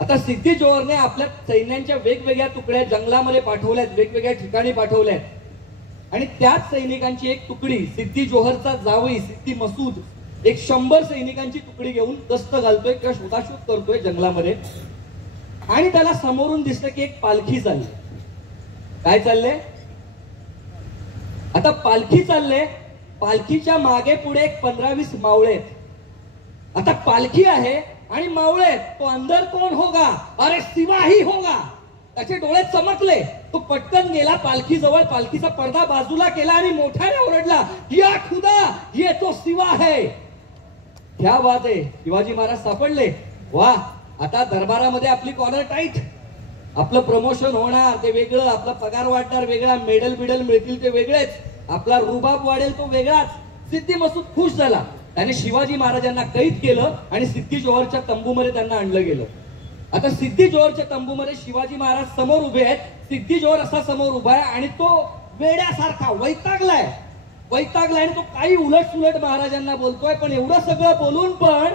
आता सिद्धी जोहरने आपल्या सैन्यांच्या वेगवेगळ्या तुकड्या जंगलामध्ये पाठवल्यात, वेगवेगळ्या ठिकाणी पाठवल्यात. आणि त्याच सैनिकांची एक तुकडी, सिद्धी जोहरचा जावई सिद्धी मसूद, एक 100 सैनिकांची तुकडी घेऊन गस्त घालतोय किंवा शोधाशोध करतोय जंगलामध्ये. आणि त्याला समोरून दिसलं की एक पालखी चालली. काय चाललंय? आता पालखी चालले, पालखीच्या मागे पुढे एक 15-20 मावळे आहेत. आता पालखी आहे आणि मावळे आहेत. तो अंदर कौन होगा? अरे शिवा ही होगा. त्याचे डोळे चमकले. तो पटकन गेला पालखी जवळ, पालखीचा पडदा बाजूला केला आणि मोठ्याने ओरडला, या खुदा ये तो शिवा है. क्या बात आहे, शिवाजी महाराज सापडले, वा. आता दरबारामध्ये आपली कॉर्नर टाईट, आपलं प्रमोशन होणार ते वेगळं, आपला पगार वाढणार वेगळा, मेडल बिडल मिळतील ते वेगळेच, आपला रुबाब वाढेल तो वेगळाच. सिद्धी मसूद खुश झाला, त्याने शिवाजी महाराजांना कैद केलं आणि सिद्धी जोहरच्या तंबूमध्ये त्यांना आणलं गेलं. आता सिद्धी जोहरच्या तंबूमध्ये शिवाजी महाराज समोर उभे आहेत, सिद्धी जोहर असा समोर उभा आहे आणि तो वेड्यासारखा वैतागलाय आणि तो काही उलट सुलट महाराजांना बोलतोय. पण एवढं सगळं बोलून पण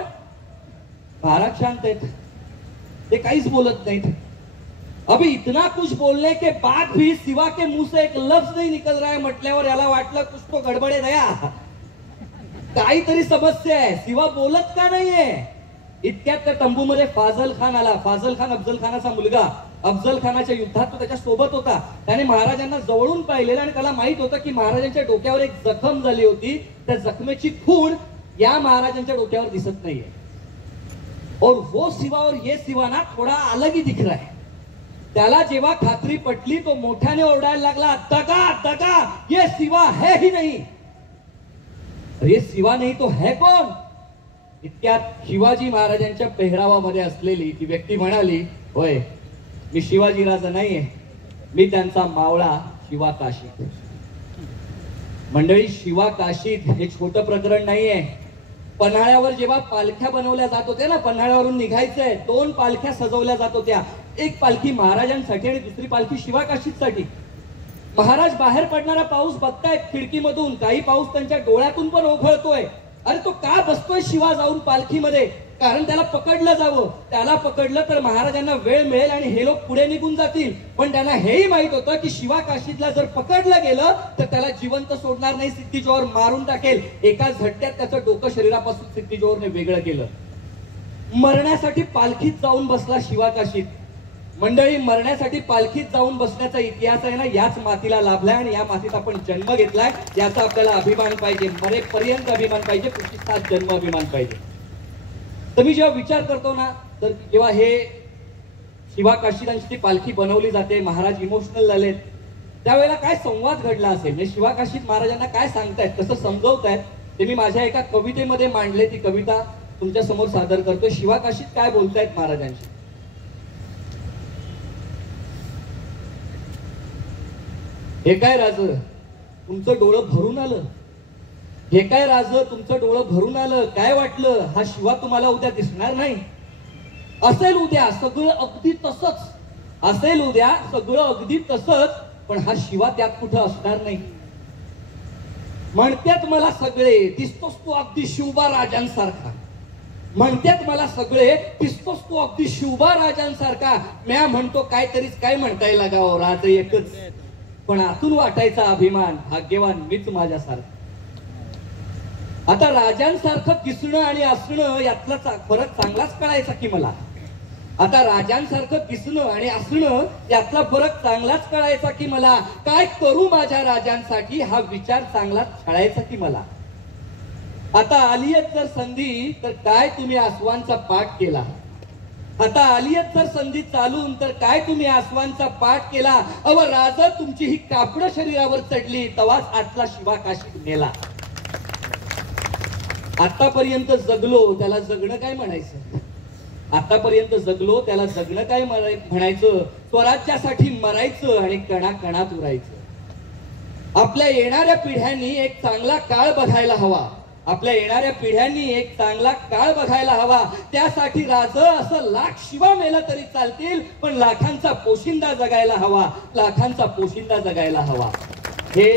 महाराज शांत आहेत, ते काहीच बोलत नाहीत. अभी इतना कुछ बोलने के बाद भी सिवा के मुंह से एक लफ्ज नहीं निकल रहा है म्हटल्यावर याला वाटलं कुछ तो गडबडे दया, काहीतरी समस्या आहे, सिवा बोलत का नाहीये. इतक्यात त्या तंबूमध्ये फाजल खान आला. फाजल खान अफजल खानाचा मुलगा. अफजल खानाच्या युद्धात तो त्याच्या सोबत होता. त्याने महाराजांना जवळून पाहिलेलं आणि त्याला माहित होतं की महाराजांच्या डोक्यावर एक जखम झाली होती, त्या जखमेची खूण या महाराजांच्या डोक्यावर दिसत नाहीये. और वो सिवा और ये सिवा ना थोडा अलग ही दिख रहा है. त्याला जेव्हा खात्री पटली तो मोठ्याने ओरडायला लागला, दगा दगा, ये सिवा है ही नहीं. ये सिवा नहीं तो है कौन. इतक्यात शिवाजी महाराजांच्या पेहरावामध्ये असलेली ती व्यक्ती म्हणाली, होय, मी शिवाजी राजा नाहीये, मी त्यांचा मावळा शिवा काशीद. मंडळी, शिवा काशीद हे छोटं प्रकरण नाहीये. पन्हाळ्यावर जेव्हा पालख्या बनवल्या जात होत्या ना, पन्हाळ्यावरून निघायचंय, 2 पालख्या सजवल्या जात होत्या. एक पालखी महाराजांसाठी आणि दुसरी पालखी शिवा काशीदसाठी. महाराज बाहेर पडणारा पाऊस बघतायत खिडकीमधून, काही पाऊस त्यांच्या डोळ्यातून पण ओघळतोय. अरे तो का बसतोय शिवा जाऊन पालखीमध्ये, कारण त्याला पकडलं जावं. त्याला पकडलं तर महाराजांना वेळ मिळेल आणि हे लोक पुढे निघून जातील. पण त्यांना हेही माहित होतं की शिवा काशीदला जर पकडलं गेलं तर त्याला जिवंत सोडणार नाही, सिद्धी जोहर मारून टाकेल. एका झटक्यात त्याचं डोकं शरीरापासून सिद्धी जोहरने वेगळं केलं. मरण्यासाठी पालखीत जाऊन बसला शिवा काशीद. मंडळी, मरण्यासाठी पालखीत जाऊन बसण्याचा इतिहास आहे ना, याच मातीला लाभलाय आणि या मातीत आपण जन्म घेतलाय. याचा आपल्याला अभिमान पाहिजे, मरेपर्यंत अभिमान पाहिजे, प्रतिष्ठात जन्म अभिमान पाहिजे. तर मी जेव्हा विचार करतो ना, तर जेव्हा हे शिवा काशीदांची ती पालखी बनवली जाते, महाराज इमोशनल झालेत, त्यावेळेला काय संवाद घडला असेल, म्हणजे शिवा काशीद महाराजांना काय सांगतायत, कसं समजवतायत, ते मी माझ्या एका कवितेमध्ये मांडले. ती कविता तुमच्या समोर सादर करतोय. शिवा काशीद काय बोलतायत महाराजांशी. हे काय राज, तुमचं डोळं भरून आलं. हे काय राज, तुमचं डोळं भरून आलं. काय वाटलं, हा शिवा तुम्हाला उद्या दिसणार नाही. असेल उद्या सगळं अगदी तसंच, असेल उद्या सगळं अगदी तसंच, पण हा शिवा त्यात कुठं असणार नाही. म्हणतात मला सगळे, दिसतोस तू अगदी शिवबा राजांसारखा. म्हणतात मला सगळे, दिसतोस तू अगदी शिवबा राजांसारखा. म्या म्हणतो काहीतरीच काय म्हणता येईल गाव, राज एकच, पण आतून वाटायचा अभिमान, भाग्यवान मीच माझ्यासारखं. आता राजांसारखं दिसणं आणि असणं यातला फरक चांगलाच कळायचा की मला. आता राजांसारखं दिसणं आणि असणं यातला फरक चांगलाच कळायचा की मला. काय करू माझ्या राजांसाठी हा विचार चांगलाच कळायचा की मला. आता आलीयत जर संधी तर काय तुम्ही आसवांचा पाठ केला. आता आलीयत जर संधी चालून तर काय तुम्ही आसवांचा पाठ केला. अव राज तुमची ही कापडं शरीरावर चढली, तवाच आतला शिवा काशीद नेला. आतापर्यंत जगलो त्याला जगणं काय म्हणायचं. आतापर्यंत जगलो त्याला जगणं काय म्हणायचं. स्वराज्यासाठी मरायचं आणि कणाकणात उरायचं. आपल्या येणाऱ्या पिढ्यांनी एक चांगला काळ बघायला हवा. आपल्या येणाऱ्या पिढ्यांनी एक चांगला काळ बघायला हवा. त्यासाठी राज असं लाख शिवा मेला तरी चालतील, पण लाखांचा पोशिंदा जगायला हवा. लाखांचा पोशिंदा जगायला हवा. हे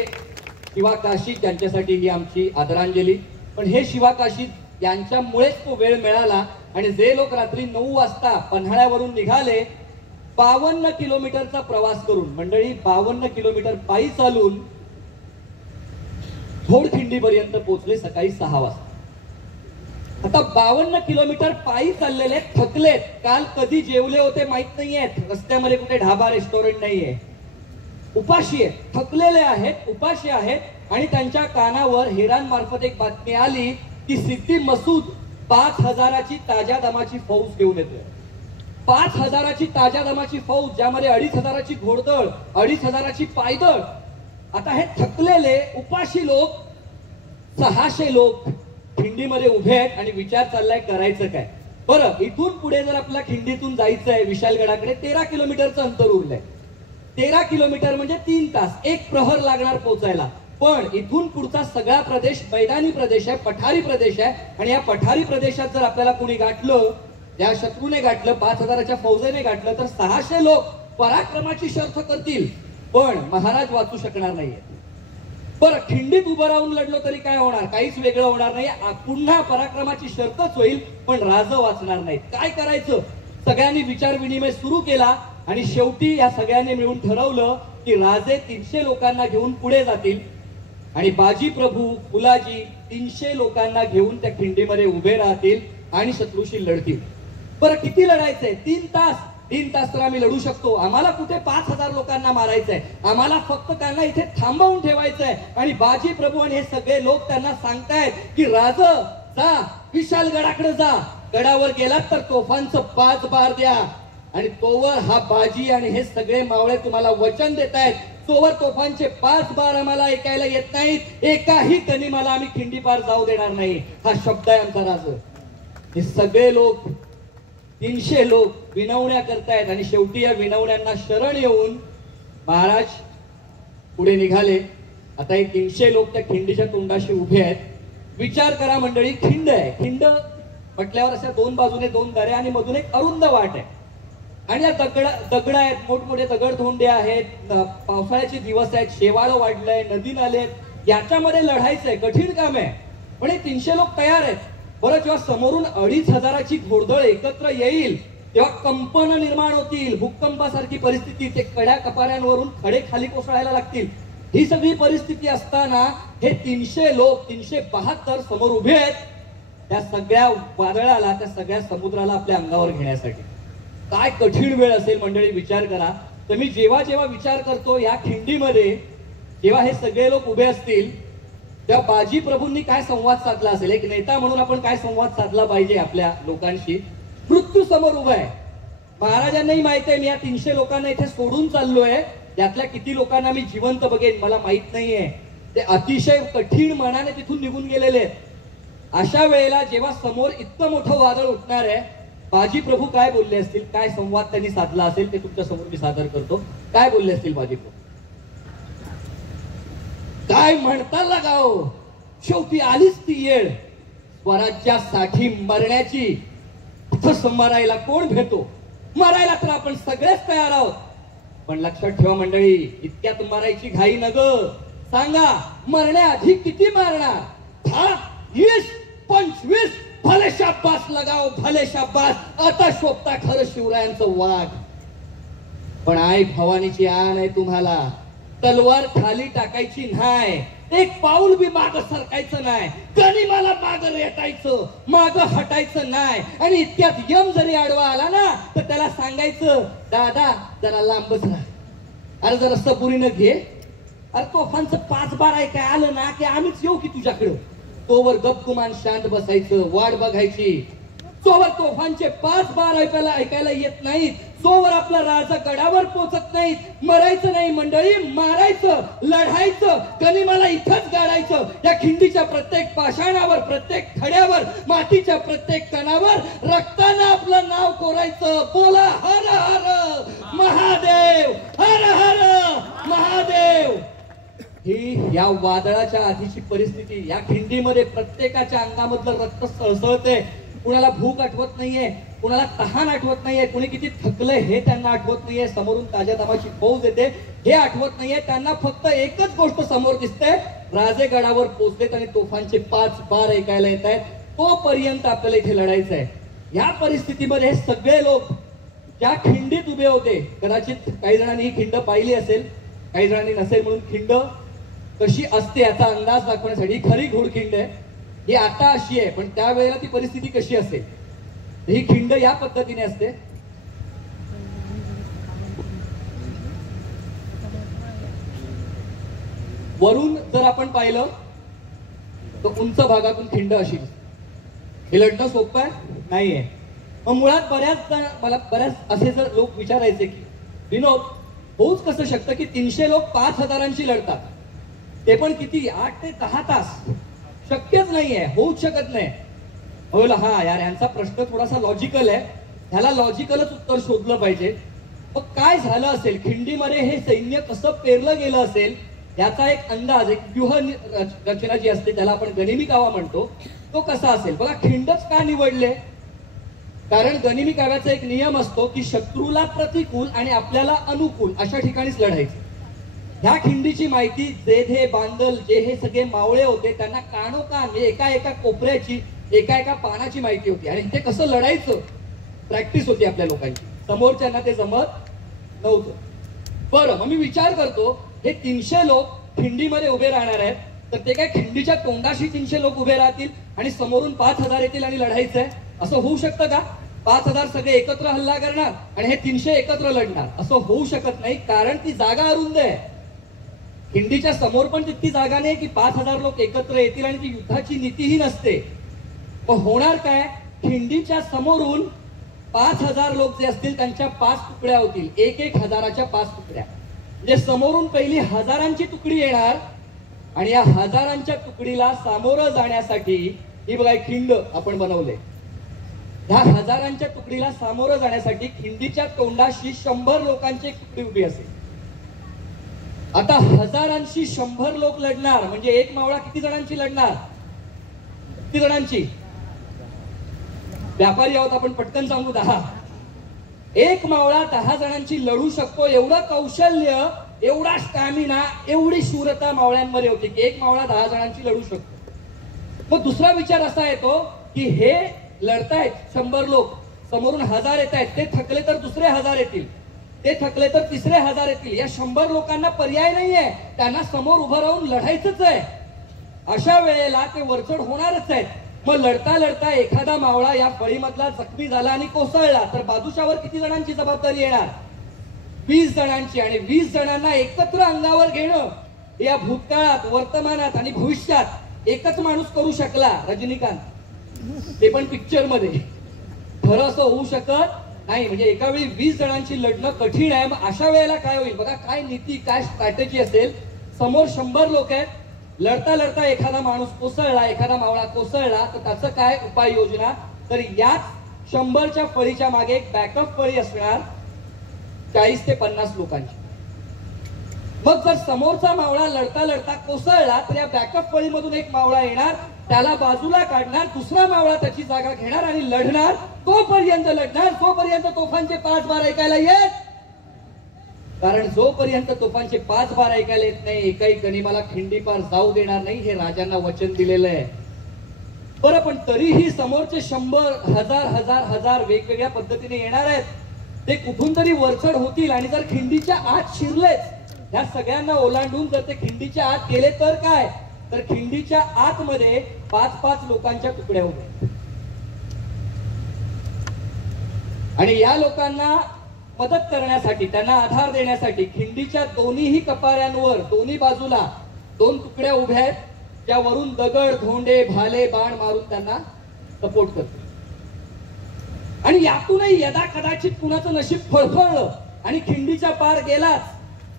शिवा काशीद यांच्यासाठी ही आमची आदरांजली. पण हे शिवा काशीद यांच्यामुळेच तो वेळ मिळाला. आणि जे लोक रात्री 9 वाजता पन्हाळ्यावरून निघाले, 52 किलोमीटरचा प्रवास करून, मंडळी 52 किलोमीटर पायी चालून घोडखिंडी पर्यंत पोहोचले सकाळी 6 वाजता. आता 52 किलोमीटर पायी चाललेले, थकलेत. काल कधी जेवले होते माहित नाहीयेत. रस्त्यामध्ये कुठे ढाबा रेस्टॉरंट नाहीये. उपाशी आहेत, थकलेले आहेत, उपाशी आहेत. आणि त्यांच्या कानावर हेरांमार्फत एक बातमी आली की सिद्धी मसूद 5000ची ताज्या दमाची फौज घेऊन येतोय. 5000ची ताज्या दमाची फौज, ज्यामध्ये 2500ची घोडदळ, 2500ची पायदळ. आता हे थकलेले उपाशी लोक 600 लोक खिंडीमध्ये उभे आहेत आणि विचार चाललाय करायचं काय. बरं, इथून पुढे जर आपल्या खिंडीतून जायचंय विशालगडाकडे 13 किलोमीटरचं अंतर उरलंय. 13 किलोमीटर म्हणजे 3 तास, 1 प्रहर लागणार पोहोचायला. पण इथून पुढचा सगळा प्रदेश मैदानी प्रदेश आहे, पठारी प्रदेश आहे. आणि या पठारी प्रदेशात जर आपल्याला कोणी गाठलं, त्या शत्रूने गाठलं, 5000च्या फौजेने गाठलं, तर 600 लोक पराक्रमाची शर्थ करतील, पण महाराज वाचू शकणार नाहीये. बरं, खिंडीत उभं राहून लढलो तरी काय होणार, काहीच वेगळं होणार नाही. पुन्हा पराक्रमाची शर्तच होईल, पण राज वाचणार नाहीत. काय करायचं, सगळ्यांनी विचार विनिमय सुरू केला आणि शेवटी या सगळ्यांनी मिळून ठरवलं की राजे 300 लोकांना घेऊन पुढे जातील आणि बाजी प्रभू फुलाजी 300 लोकांना घेऊन त्या खिंडीमध्ये उभे राहतील आणि शत्रूशी लढतील. बरं, किती लढायचंय? 3 तास. 3 तास तर आम्ही लढू शकतो. आम्हाला कुठे 5000 लोकांना मारायचंय, आम्हाला फक्त त्यांना इथे थांबवून ठेवायचंय. आणि बाजी प्रभू आणि हे सगळे लोक त्यांना सांगतायत की राज जा, विशालगडाकडे जा, गडावर गेलात तर तोफांचं 5 बार द्या. आणि तोवर हा बाजी आणि हे सगळे मावळे तुम्हाला वचन देत आहेत, तोवर तोफांचे 5 बार आम्हाला ऐकायला येत नाहीत, एकाही गनिमाला आम्ही खिंडी पार जाऊ देणार नाही. हा शब्द आहे आमचा राज. हे सगळे लोक 300 लोक विनवण्या करतायत आणि शेवटी या विनवण्यांना शरण येऊन महाराज पुढे निघाले. आता हे 300 लोक त्या खिंडीच्या तोंडाशी उभे आहेत. विचार करा मंडळी, खिंड आहे. खिंड म्हटल्यावर अशा 2 बाजूने 2 दऱ्या आणि मधून एक अरुंद वाट आहे. आणि या दगड आहेत, मोठमोठे दगडधोंडे आहेत, पावसाळ्याचे दिवस आहेत, शेवाळं वाढलंय, नदी नाले आहेत, याच्यामध्ये लढायचंय, कठीण काम आहे. पण हे 300 लोक तयार आहेत. बरं, जेव्हा समोरून 2500ची घोडदळ एकत्र येईल तेव्हा कंपन निर्माण होतील, भूकंपासारखी परिस्थिती, ते कड्या कपाऱ्यांवरून खडे खाली कोसळायला लागतील. ही सगळी परिस्थिती असताना हे 300 लोक 372 समोर उभे आहेत त्या सगळ्या वादळाला, त्या सगळ्या समुद्राला आपल्या अंगावर घेण्यासाठी. काय कठीण वेळ असेल मंडळी, विचार करा. तर मी जेव्हा जेव्हा विचार करतो या खिंडीमध्ये जेव्हा हे सगळे लोक उभे असतील तेव्हा बाजी प्रभूंनी काय संवाद साधला असेल, एक नेता म्हणून आपण काय संवाद साधला पाहिजे आपल्या लोकांशी. मृत्यू समोर उभा आहे. महाराजांनाही माहित आहे मी या 300 लोकांना इथे सोडून चाललोय, त्यातल्या किती लोकांना मी जिवंत बघेन मला माहित नाहीये. ते अतिशय कठीण मनाने तिथून निघून गेलेले आहेत. अशा वेळेला जेव्हा समोर इतकं मोठं वादळ उठणार आहे, बाजी प्रभू काय बोलले असतील, काय संवाद त्यांनी साधला असेल ते तुमच्या समोर मी सादर करतो. काय बोलले असतील बाजी प्रभू? काय म्हणता लगाव, शेवटी आलीच ती येळ, स्वराज्यासाठी मरण्याची. इथं मरायला कोण भेटो, मरायला तर आपण सगळेच तयार आहोत. पण लक्षात ठेवा मंडळी, इतक्यात मरायची घाई नग. सांगा, मरण्याआधी किती मारणार? 10, 20, 25, भले शाबास लगाव, भले शाबास. आता शोभता खरं शिवरायांचं वाघ. पण आई भवानीची आण आहे तुम्हाला. तलवार खाली टाकायची नाही, एक पाऊल बी माग सरकायचं नाही, गनिमाला माग रेटायचं, माग हटायचं नाही. आणि इतक्यात यम जरी आडवा आला ना तर त्याला सांगायचं, दादा जरा लांबच राहा, अरे जरा सबुरीनं घे, अरे तोफांचं 5 बार ऐकाय आलं ना की आम्हीच येऊ की तुझ्याकडं. तोवर गपगुमान शांत बसायचं, वाट बघायची. तोवर तोफांचे 5 बार ऐकायला येत नाहीत, तोवर आपला राजा गडावर पोचत नाहीत. मरायचं नाही मंडळी, मारायचं, लढायचं, गनिमाला इथंच गाडायचं. या खिंडीच्या प्रत्येक पाषाणावर, प्रत्येक खड्यावर, मातीच्या प्रत्येक कणावर रक्तानं आपलं नाव कोरायचं. बोला हर हर महादेव, हर हर महादेव. ही या वादळाच्या आधीची परिस्थिती. या खिंडीमध्ये प्रत्येकाच्या अंगामधलं रक्त सळसळते. कुणाला भूक आठवत नाहीये, कुणाला तहान आठवत नाहीये, कुणी किती थकलंय हे त्यांना आठवत नाहीये, समोरून ताज्या दमाची फौज येते हे आठवत नाहीये. त्यांना फक्त एकच गोष्ट समोर दिसते, राजे गडावर पोहोचलेत आणि तोफांचे 5 बार ऐकायला येत आहेत. तोपर्यंत आपल्याला इथे लढायचं आहे. या परिस्थितीमध्ये हे सगळे लोक ज्या खिंडीत उभे होते, कदाचित काही जणांनी ही खिंड पाहिली असेल, काही जणांनी नसेल, म्हणून खिंड कशी असते याचा अंदाज दाखवण्यासाठी खरी घोडखिंड आहे ही आता अशी आहे, पण त्यावेळेला ती परिस्थिती कशी असेल. ही खिंड या पद्धतीने असते. वरून जर आपण पाहिलं तर उंच भागातून खिंड अशी. हे लढणं सोपं आहे नाहीये. मग मुळात मला बऱ्याच असे जर लोक विचारायचे की विनोद, होऊच कसं शकतं की 300 लोक 5000ची लढतात, ते पण किती 8 ते 10 तास. शक्यच नाहीये, होऊच शकत नाही. बोला हा यार यांचा प्रश्न थोडासा लॉजिकल आहे, ह्याला लॉजिकलच उत्तर शोधलं पाहिजे. मग काय झालं असेल, खिंडीमध्ये हे सैन्य कसं पेरलं गेलं असेल याचा एक अंदाज, एक व्यूह रचना जी असते त्याला आपण गनिमी कावा म्हणतो, तो कसा असेल. बघा खिंडच का निवडले, कारण गनिमी काव्याचा एक नियम असतो की शत्रूला प्रतिकूल आणि आपल्याला अनुकूल अशा ठिकाणीच लढायचं. ह्या खिंडीची माहिती जेधे बांदल जे हे सगळे मावळे होते त्यांना कानोकान म्हणजे एका एका कोपऱ्याची एका एका पानाची माहिती होती आणि ते कसं लढायचं प्रॅक्टिस होती आपल्या लोकांची. समोरच्यांना ते जमत नव्हतं. बरं, मग मी विचार करतो हे 300 लोक खिंडीमध्ये उभे राहणार आहेत, तर ते काय खिंडीच्या तोंडाशी 300 लोक उभे राहतील आणि समोरून 5000 येतील आणि लढायचंय, असं होऊ शकतं का? 5000 सगळे एकत्र हल्ला करणार आणि हे 300 एकत्र लढणार, असं होऊ शकत नाही. कारण ती जागा अरुंद आहे. खिंडीच्या समोर पण तितकी जागा नाही की 5000 लोक एकत्र येतील आणि ती युद्धाची नीतीही नसते. पण होणार काय, खिंडीच्या समोरून 5000 लोक जे असतील त्यांच्या 5 तुकड्या होतील, एक 1000च्या 5 तुकड्या. म्हणजे समोरून पहिली हजारांची तुकडी येणार आणि या हजारांच्या तुकडीला सामोरं जाण्यासाठी ही बघा खिंड आपण बनवले. ह्या हजारांच्या तुकडीला सामोरं जाण्यासाठी खिंडीच्या तोंडाशी 100 लोकांची एक तुकडी उभी असेल. आता हजारांशी 100 लोक लढणार म्हणजे एक मावळा किती जणांची लढणार? किती जणांची? व्यापारी आहोत आपण, पटकन सांगू 10. एक मावळा 10 जणांची लढू शकतो. एवढं कौशल्य, एवढा स्टॅमिना, एवढी शूरता मावळ्यांमध्ये होती की एक मावळा 10 जणांची लढू शकतो. मग दुसरा विचार असा येतो की हे लढतायत 100 लोक, समोरून 1000 येत आहेत, ते थकले तर दुसरे 1000 येतील, ते थकले तर तिसरे 1000 येतील. या 100 लोकांना पर्याय नाहीये, त्यांना समोर उभं राहून लढायचंच आहे. अशा वेळेला ते वरचढ होणारच आहेत. मग लढता लढता एखादा मावळा या फळीमधला जखमी झाला आणि कोसळला तर बाजूच्यावर किती जणांची जबाबदारी येणार? 20 जणांची. आणि 20 जणांना एकत्र अंगावर घेणं या भूतकाळात, वर्तमानात आणि भविष्यात एकच माणूस करू शकला, रजनीकांत, ते पण पिक्चर मध्ये. खरं असं होऊ शकत नाही. म्हणजे एका वेळी 20 जणांची लढणं कठीण आहे. मग अशा वेळेला काय होईल बघा, काय नीती, काय स्ट्रॅटेजी असेल. समोर 100 लोक आहेत, लढता लढता एखादा माणूस कोसळला, एखादा मावळा कोसळला, तर त्याचं काय उपाययोजना? तर याच 100च्या फळीच्या मागे एक बॅकअप फळी असणार 40 ते 50 लोकांची. मग जर समोरचा मावळा लढता लढता कोसळला तर या बॅकअप फळीमधून एक मावळा येणार, त्याला बाजूला काढणार, दुसरा मावळा त्याची जागा घेणार आणि लढणार. तोपर्यंत लढणार जोपर्यंत तोफांचे 5 बार ऐकायला येत. कारण जोपर्यंत तोफांचे 5 बार ऐकायला येत नाही, एकाही गनिमाला खिंडी पार जाऊ देणार नाही, हे राजांना वचन दिलेलं आहे. बरं, पण तरीही समोरचे 100, 1000 वेगवेगळ्या पद्धतीने येणार आहेत. ते कुठून तरी वरचढ होतील आणि जर खिंडीच्या आत शिरलेच, ह्या सगळ्यांना ओलांडून जर ते खिंडीच्या आत गेले तर काय, तर खिंडीच्या आतमध्ये 5-5 लोकांच्या तुकड्या उभ्या आणि या लोकांना मदत करण्यासाठी, त्यांना आधार देण्यासाठी खिंडीच्या दोन्हीही कपाऱ्यांवर, दोन्ही बाजूला 2 तुकड्या उभ्या आहेत, ज्यावरून दगड, धोंडे, भाले, बाण मारून त्यांना सपोर्ट करतो. आणि यातूनही यदा कदाचित कुणाचं नशीब फळफळलं आणि खिंडीच्या पार गेलाच,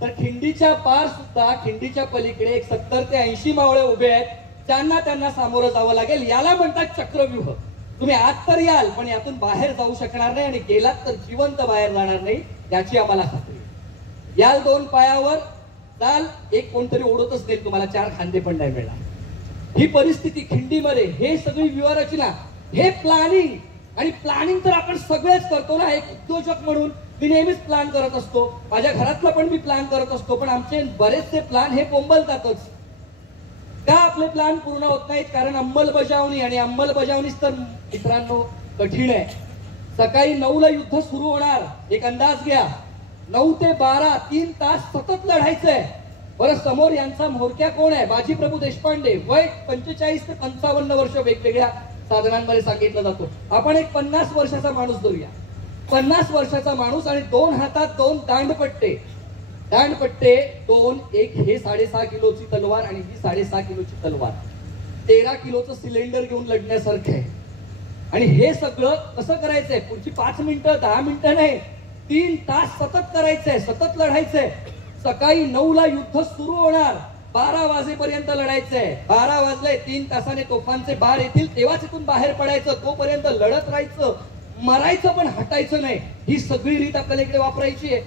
तर खिंडीच्या पार सुद्धा, खिंडीच्या पलीकडे एक 70 ते 80 मावळे उभे आहेत, त्यांना सामोरं जावं लागेल. याला म्हणतात चक्रव्यूह. तुम्ही आत तर याल पण यातून बाहेर जाऊ शकणार नाही आणि गेलात तर जिवंत बाहेर जाणार नाही, याची आम्हाला खात्री. याल 2 पायावर चाल, एक कोणतरी ओढतच देईल तुम्हाला, 4 खांदे पण नाही मिळणार. ही परिस्थिती खिंडीमध्ये, हे सगळी व्यूहरचना, हे प्लॅनिंग. आणि प्लॅनिंग तर आपण सगळेच करतो ना. एक उद्योजक म्हणून मी नेहमीच प्लॅन करत असतो, माझ्या घरातला पण मी प्लॅन करत असतो, पण आमचे बरेचसे प्लॅन हे बोंबलतातच. का आपले प्लॅन पूर्ण होत नाहीत? कारण अंमलबजावणी, आणि अंमलबजावणीच तर मित्रांनो कठीण आहे. सकाळी 9ला युद्ध सुरू होणार, एक अंदाज घ्या, 9 ते 12 3 तास सतत लढायचंय. बरं, समोर यांचा म्होरक्या कोण आहे? बाजीप्रभू देशपांडे, वय 45 ते 55 वर्ष, वेगवेगळ्या साधनांमध्ये सांगितलं जातो. आपण एक 50 वर्षाचा माणूस धरूया, 50 वर्षाचा माणूस, आणि 2 हातात 2 दांडपट्टे, 2, एक हे 6.5 किलोची तलवार आणि ही 6.5 किलोची तलवार, 13 किलोचं सिलेंडर घेऊन लढण्यासारखं आहे. आणि हे सगळं कसं करायचंय? पुढची 5 मिनिटं 10 मिनिटं नाही, 3 तास सतत करायचंय, सतत लढायचंय. सकाळी 9ला युद्ध सुरू होणार 12 वाजेपर्यंत लढायचंय. 12 वाजले, 3 तासाने तोफांचे बार येतील, तेव्हाच इथून बाहेर पडायचं. तोपर्यंत लढत राहायचं, मरायचं पण हटायचं नाही. ही सगळी रीत आपल्याला इकडे वापरायची आहे.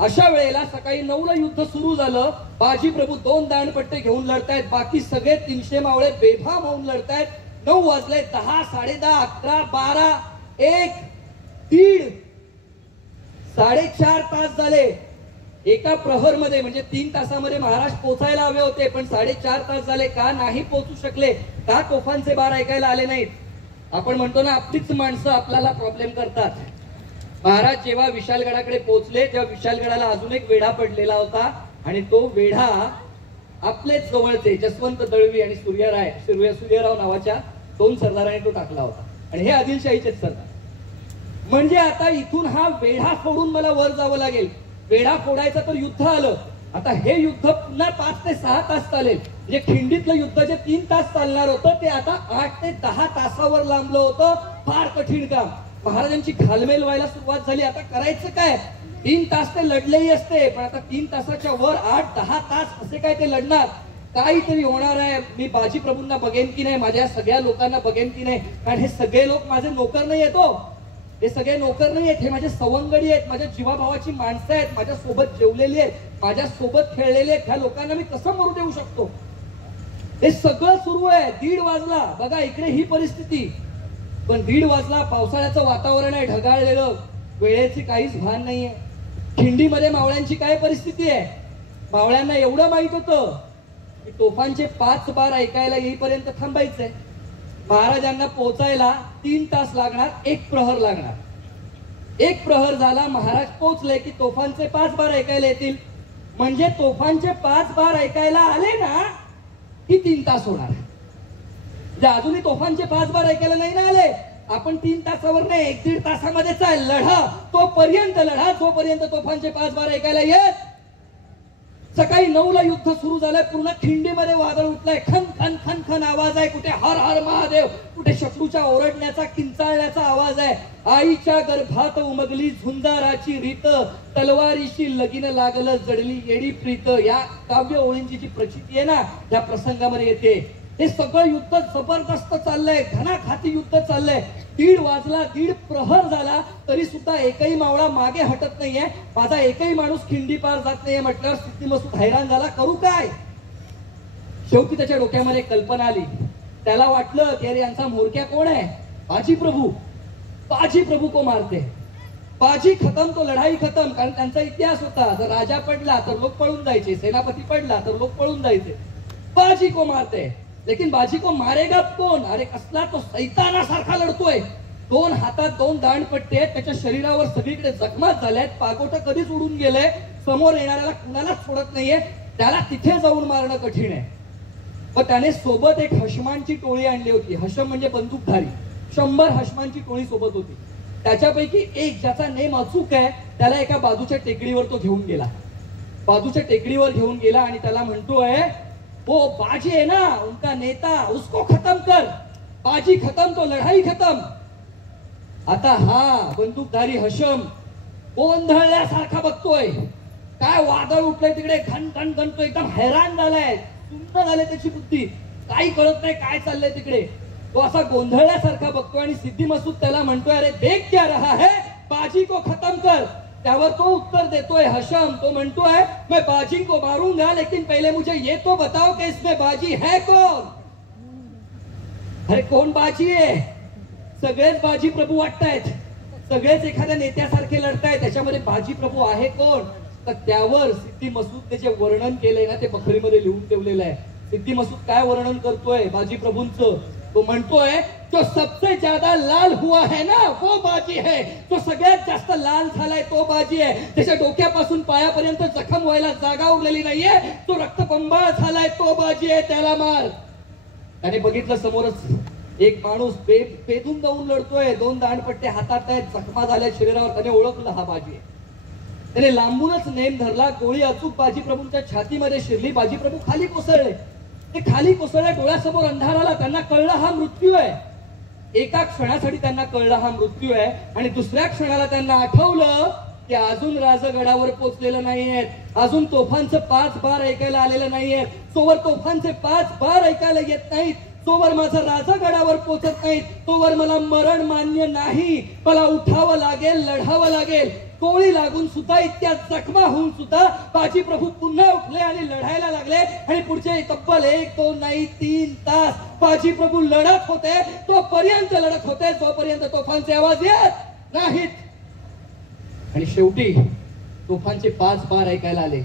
अशा वेळेला सकाळी 9ला युद्ध सुरू झालं. बाजी प्रभू 2 दांडपट्टे घेऊन लढतायत, बाकी सगळे 300 मावळे बेभाम होऊन लढतायत. 9 वाजले, 10, 10:30, 11, 12, 1, 1:30, 4.5 तास झाले. एका प्रहर मध्ये म्हणजे 3 तासामध्ये महाराज पोचायला हवे होते, पण 4.5 तास झाले. का नाही पोचू शकले? का तोफांचे बार ऐकायला आले नाहीत? आपण म्हणतो ना, आपलीच माणसं आपल्याला प्रॉब्लेम करतात. महाराज जेव्हा विशालगडाकडे पोहोचले तेव्हा विशालगडाला अजून एक वेढा पडलेला होता, आणि तो वेढा आपलेच जवळचे जसवंत दळवी आणि सूर्यराव नावाच्या 2 सरदारांनी तो टाकला होता. आणि हे आदिलशाहीचेच सरदार. म्हणजे आता इथून हा वेढा फोडून मला वर जावं लागेल. वेढा फोडायचं तर युद्ध आलं. आता हे युद्ध पुन्हा 5 ते 6 तास चालेल. म्हणजे खिंडीतलं युद्ध जे 3 तास चालणार होतं ते आता 8 ते 10 तासावर लांबलं होतं. फार कठीण काम. महाराजांची घालमेल व्हायला सुरुवात झाली. आता करायचं काय? 3 तास ते लढलेही असते, पण आता 3 तासाच्या वर 8-10 तास कसे काय ते लढणार? काहीतरी होणार आहे. मी बाजी प्रभूंना बघेन की नाही, माझ्या सगळ्या लोकांना बघेन की नाही, कारण हे सगळे लोक माझे नोकर नाही आहेत. हे सगळे नोकर नाही आहेत, हे माझे सवंगडी आहेत, माझ्या जीवाभावाची माणसं आहेत, माझ्या सोबत जेवलेली आहेत, माझ्या सोबत खेळलेले आहेत. ह्या लोकांना मी कसं मरू देऊ शकतो? हे सगळं सुरू आहे. 1:30 वाजला. बघा इकडे ही परिस्थिती. पण 1:30 वाजला, पावसाळ्याचं वातावरण आहे, ढगाळलेलं, वेळेची काहीच भान नाहीये. खिंडीमध्ये मावळ्यांची काय परिस्थिती आहे? मावळ्यांना एवढं माहित होतं की तोफांचे 5 बार ऐकायला येईपर्यंत थांबायचंय. महाराजांना पोहोचायला 3 तास लागणार, 1 प्रहर लागणार. 1 प्रहर झाला, महाराज पोहोचले की तोफांचे 5 बार ऐकायला येतील. म्हणजे तोफांचे 5 बार ऐकायला आले ना की 3 तास होणार. अजूनही तोफांचे 5 बार ऐकायला नाही ना आले, आपण 3 तासावर नाही 1-1.5 तासामध्ये लढा. तोपर्यंत लढा जोपर्यंत तोफांचे 5 बार ऐकायला येत. सकाळी 9ला युद्ध सुरू झालंय. पूर्ण खिंडीमध्ये वादळ उठलंय. खन खन खन खन आवाज आहे. कुठे हर हर महादेव, कुठे शत्रूच्या ओरडण्याचा, किंचाळण्याचा आवाज आहे. आईच्या गर्भात उमगली झुंजाराची रीत, तलवारीशी लगीन लागलं जडली येडी प्रीत. या काव्य ओळींची जी प्रचिती आहे ना, या प्रसंगामध्ये येते. हे सगळं युद्ध जबरदस्त चाललंय, घणाघाती युद्ध चाललंय. 1:30 वाजला, 1:30 प्रहर झाला, तरी सुद्धा एकही मावळा मागे हटत नाहीये. माझा एकही माणूस खिंडी पार जात नाहीये. म्हटल्यावर सिद्धी मसूद हैराण झाला, करू काय? शेवटी त्याच्या डोक्यामध्ये कल्पना आली. त्याला वाटलं की अरे यांचा म्होरक्या कोण आहे? बाजी प्रभू. बाजी प्रभू को मारते. बाजी खतम तो लढाई खतम. कारण त्यांचा इतिहास होता, जर राजा पडला तर लोक पळून जायचे, सेनापती पडला तर लोक पळून जायचे. बाजी को मारते. लेकिन बाजी को मारेगा कोण? अरे कसला तो सैतानासारखा लढतोय. 2 हातात 2 दांडपट्टे आहेत, त्याच्या शरीरावर सगळीकडे जखमाच झाल्यात, पागोटं कधीच उडून गेलंय, समोर येणाऱ्याला कुणालाच सोडत नाहीये. त्याला तिथे जाऊन मारणं कठीण आहे. पण त्याने सोबत एक हशमांची टोळी आणली होती. हशम म्हणजे बंदूकधारी. 100 हशमांची टोळी सोबत होती. त्याच्यापैकी एक ज्याचा नेम अचूक आहे, त्याला एका बाजूच्या टेकडीवर तो घेऊन गेला. बाजूच्या टेकडीवर घेऊन गेला आणि त्याला म्हणतोय, वो बाजी है ना, उनका नेता, उसको खत्म कर. बाजी खत्म तो लढाई खत्म. आता हा बंदूकधारी हशम गोंधळल्यासारखा बघतोय. काय वादळ उठलंय तिकडे, खन खन खन. तो एकदम हैराण झालाय, सुंदर झाले त्याची बुद्धी, काही कळत नाही काय चाललंय तिकडे. तो असा गोंधळल्यासारखा बघतोय आणि सिद्धी मसूद त्याला म्हणतोय, अरे देख क्या रहा है, बाजी को खत्म कर. त्यावर तो उत्तर देतोय हशम. तो म्हणतोय, मैं बाजी को मारूंगा, लेकिन पहले मुझे ये तो बताओ कि इसमें बाजी है कौन? अरे कोण बाजी आहे? सगळेच बाजी प्रभू वाटतायत, सगळेच एखाद्या नेत्यासारखे लढतायत, त्याच्यामध्ये बाजी प्रभू आहे कोण? तर त्यावर सिद्धी मसूदने जे वर्णन केलंय ना, ते बखरीमध्ये लिहून ठेवलेलं आहे. सिद्धी मसूद काय वर्णन करतोय बाजी प्रभूंचं? तो म्हणतोय, जो सबसे ज्यादा लाल हुआ है ना वो बाजी है. तो सगळ्यात जास्त लाल झालाय तो बाजी आहे. त्याच्या डोक्यापासून पायापर्यंत जखम व्हायला जागा उरलेली नाहीये. तो रक्तबंबाळ झालाय तो बाजी आहे, त्याला मार. त्याने बघितलं समोरच एक माणूस पेदून जाऊन लढतोय. 2 दांडपट्टे हातात आहेत, जखमा झाल्या शरीरावर. त्याने ओळखलं हा बाजी आहे. त्याने लांबूनच नेम धरला. गोळी अचूक बाजी प्रभूंच्या छातीमध्ये शिरली. बाजी प्रभू खाली कोसळले. ते खाली कोसळल्या, डोळ्यासमोर अंधार आला. त्यांना कळलं हा मृत्यू आहे. एका क्षणासाठी त्यांना कळलं हा मृत्यू आहे. आणि दुसऱ्या क्षणाला त्यांना आठवलं की अजून राजगडावर पोचलेलं नाहीयेत, अजून तोफांचं 5 बार ऐकायला आलेलं नाहीये. तोवर तोफांचे 5 बार ऐकायला येत नाहीत, तोवर माझं राजगडावर पोचत नाहीत, तोवर मला मरण मान्य नाही. मला उठावं लागेल, लढावं लागेल. गोळी लागून सुद्धा, इतक्या जखमा होऊन सुद्धा बाजी प्रभू पुन्हा उठले आणि लढायला लागले. आणि पुढचे तब्बल 1, 2 नाही 3 तास बाजी प्रभू लढत होते. तोपर्यंत लढत होते जोपर्यंत तोफांचे आवाज येत नाहीत. आणि शेवटी तोफांचे 5 बार ऐकायला आले.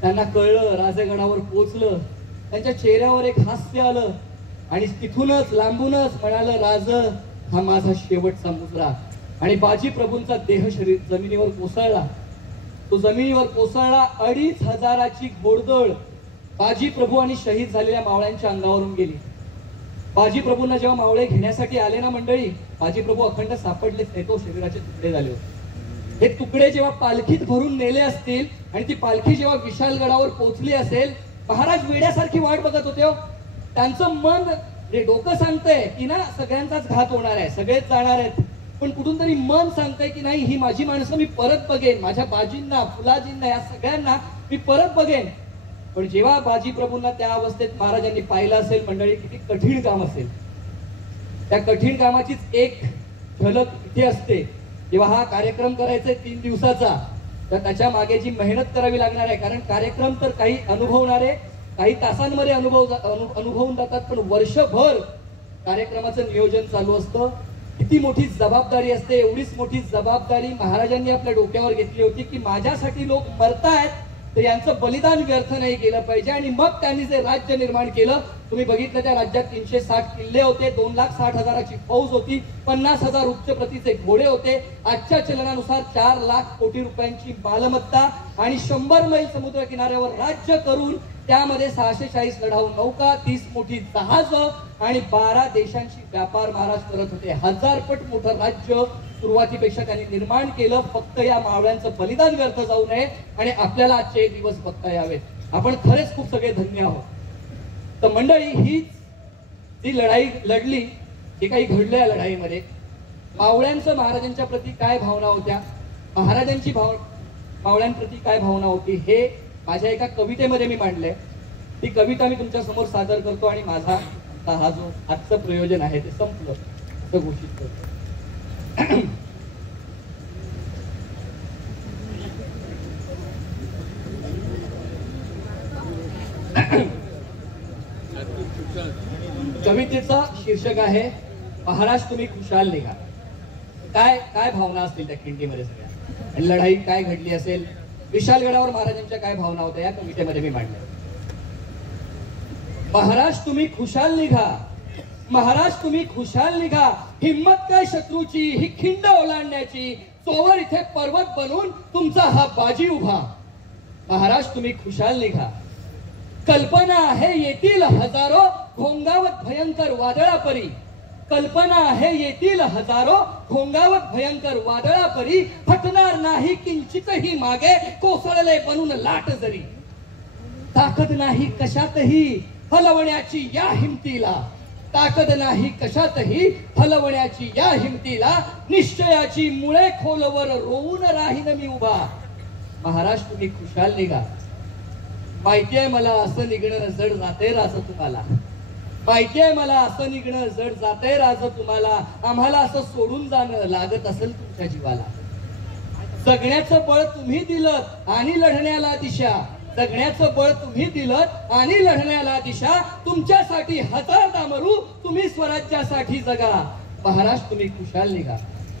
त्यांना कळलं राजगडावर पोचलं. त्यांच्या चेहऱ्यावर एक हास्य आलं आणि तिथूनच लांबूनच म्हणालं, राज हा माझा शेवटचा मुजरा. आणि बाजी प्रभूंचा देह शरीर जमिनीवर कोसळला. तो जमिनीवर कोसळला. 2500ची घोडदळ बाजी प्रभू आणि शहीद झालेल्या मावळ्यांच्या अंगावरून गेली. बाजी प्रभूंना जेव्हा मावळे घेण्यासाठी आले ना मंडळी, बाजी प्रभू अखंड सापडलेच नाही, तो शरीराचे तुकडे झाले होते. हे तुकडे जेव्हा पालखीत भरून नेले असतील आणि ती पालखी जेव्हा विशालगडावर पोहोचली असेल, महाराज वेड्यासारखी वाट बघत होते हो. त्यांचं मन डोकं सांगतंय की ना सगळ्यांचाच घात होणार आहे, सगळेच जाणार आहेत, पण कुठून तरी मन सांगतंय की नाही, ही माझी माणसं मी परत बघेन, माझ्या बाजींना, फुलाजींना, या सगळ्यांना मी परत बघेन. पण जेव्हा बाजी प्रभूंना त्या अवस्थेत महाराजांनी पाहिलं असेल मंडळी, किती कठीण काम असेल. त्या कठीण कामाचीच एक झलक इथे असते. जेव्हा हा कार्यक्रम करायचा आहे 3 दिवसाचा, तर त्याच्या मागे जी मेहनत करावी लागणार आहे, कारण कार्यक्रम तर काही अनुभवणारे काही तासांमध्ये अनुभवून जातात, पण वर्षभर कार्यक्रमाचं नियोजन चालू असतं. किती मोठी जबाबदारी असते. एवढीच मोठी जबाबदारी महाराजांनी आपल्या डोक्यावर घेतली होती की माझ्यासाठी लोक मरतायत, तर यांचं बलिदान व्यर्थ नाही केलं पाहिजे. आणि मग त्यांनी जे राज्य निर्माण केलं, तुम्ही बघितलं त्या राज्यात 360 किल्ले होते, 2,60,000ची फौज होती, 50,000 उच्च प्रतीचे घोडे होते, आजच्या चलनानुसार 4 लाख कोटी रुपयांची मालमत्ता आणि 100 मैल समुद्र किनाऱ्यावर राज्य करून त्यामध्ये 640 लढाऊ नौका, 30 मोठी जहाजं आणि 12 देशांशी व्यापार महाराज करत होते. 1000 पट मोठं राज्य सुरुवातीपेक्षा त्यांनी निर्माण केलं. फक्त या मावळ्यांचं बलिदान व्यर्थ जाऊ नये आणि आपल्याला आजचे दिवस बघता यावेत. आपण खरेच खूप सगळे धन्य आहोत. तर मंडळी, हीच जी लढाई लढली, जे काही घडलं या लढाईमध्ये, मावळ्यांचं महाराजांच्या प्रती काय भावना होत्या, महाराजांची मावळ्यांप्रती काय भावना होती, हे माझ्या एका कवितेमध्ये मी मांडलंय. ती कविता मी तुमच्या समोर सादर करतो आणि माझा हा जो आजचं प्रयोजन आहे ते संपलं असं घोषित करतो. कवितेचा शीर्षक आहे महाराज तुम्ही खुशाल निघा. काय काय भावना असतील त्या खिंडीमध्ये सगळ्या, आणि लढाई काय घडली असेल, विशालगडावर महाराजांच्या काय भावना होत्या, या कवितेमध्ये मी मांडल्या. महाराज तुम्ही खुशाल निघा, महाराज तुम्ही खुशाल निघा, हिम्मत काय शत्रूची ही खिंड ओलांडण्याची, तोवर इथे पर्वत बनून तुमचा हा बाजी उभा. महाराज तुम्ही खुशाल निघा. कल्पना आहे येतील हजारो घोंगावत भयंकर वादळापरी, कल्पना आहे येतील हजारो घोंगावत भयंकर वादळापरी, हटणार नाही किंचितही मागे कोसळले बनून लाट जरी. ताकद नाही कशातही हलवण्याची या हिमतीला, ताकद नाही कशातही हलवण्याची या हिमतीला, निश्चयाची मुळे खोलवर रोवून राहीन मी उभा. महाराज तुम्ही खुशाल निघा. माहिती आहे मला असं निघणं जड जाते राज तुम्हाला, माहिती आहे मला असं निघणं जड जाते राज तुम्हाला, आम्हाला असं सोडून जाणं लागत असेल तुमच्या जीवाला. जगण्याचं बळ तुम्ही दिलं आणि लढण्याला दिशा, जगण्याचं बळ तुम्ही दिलं आणि लढण्याला दिशा, तुमच्यासाठी हजार दामरू तुम्ही स्वराज्यासाठी जगा. महाराज तुम्ही खुशाल निघा.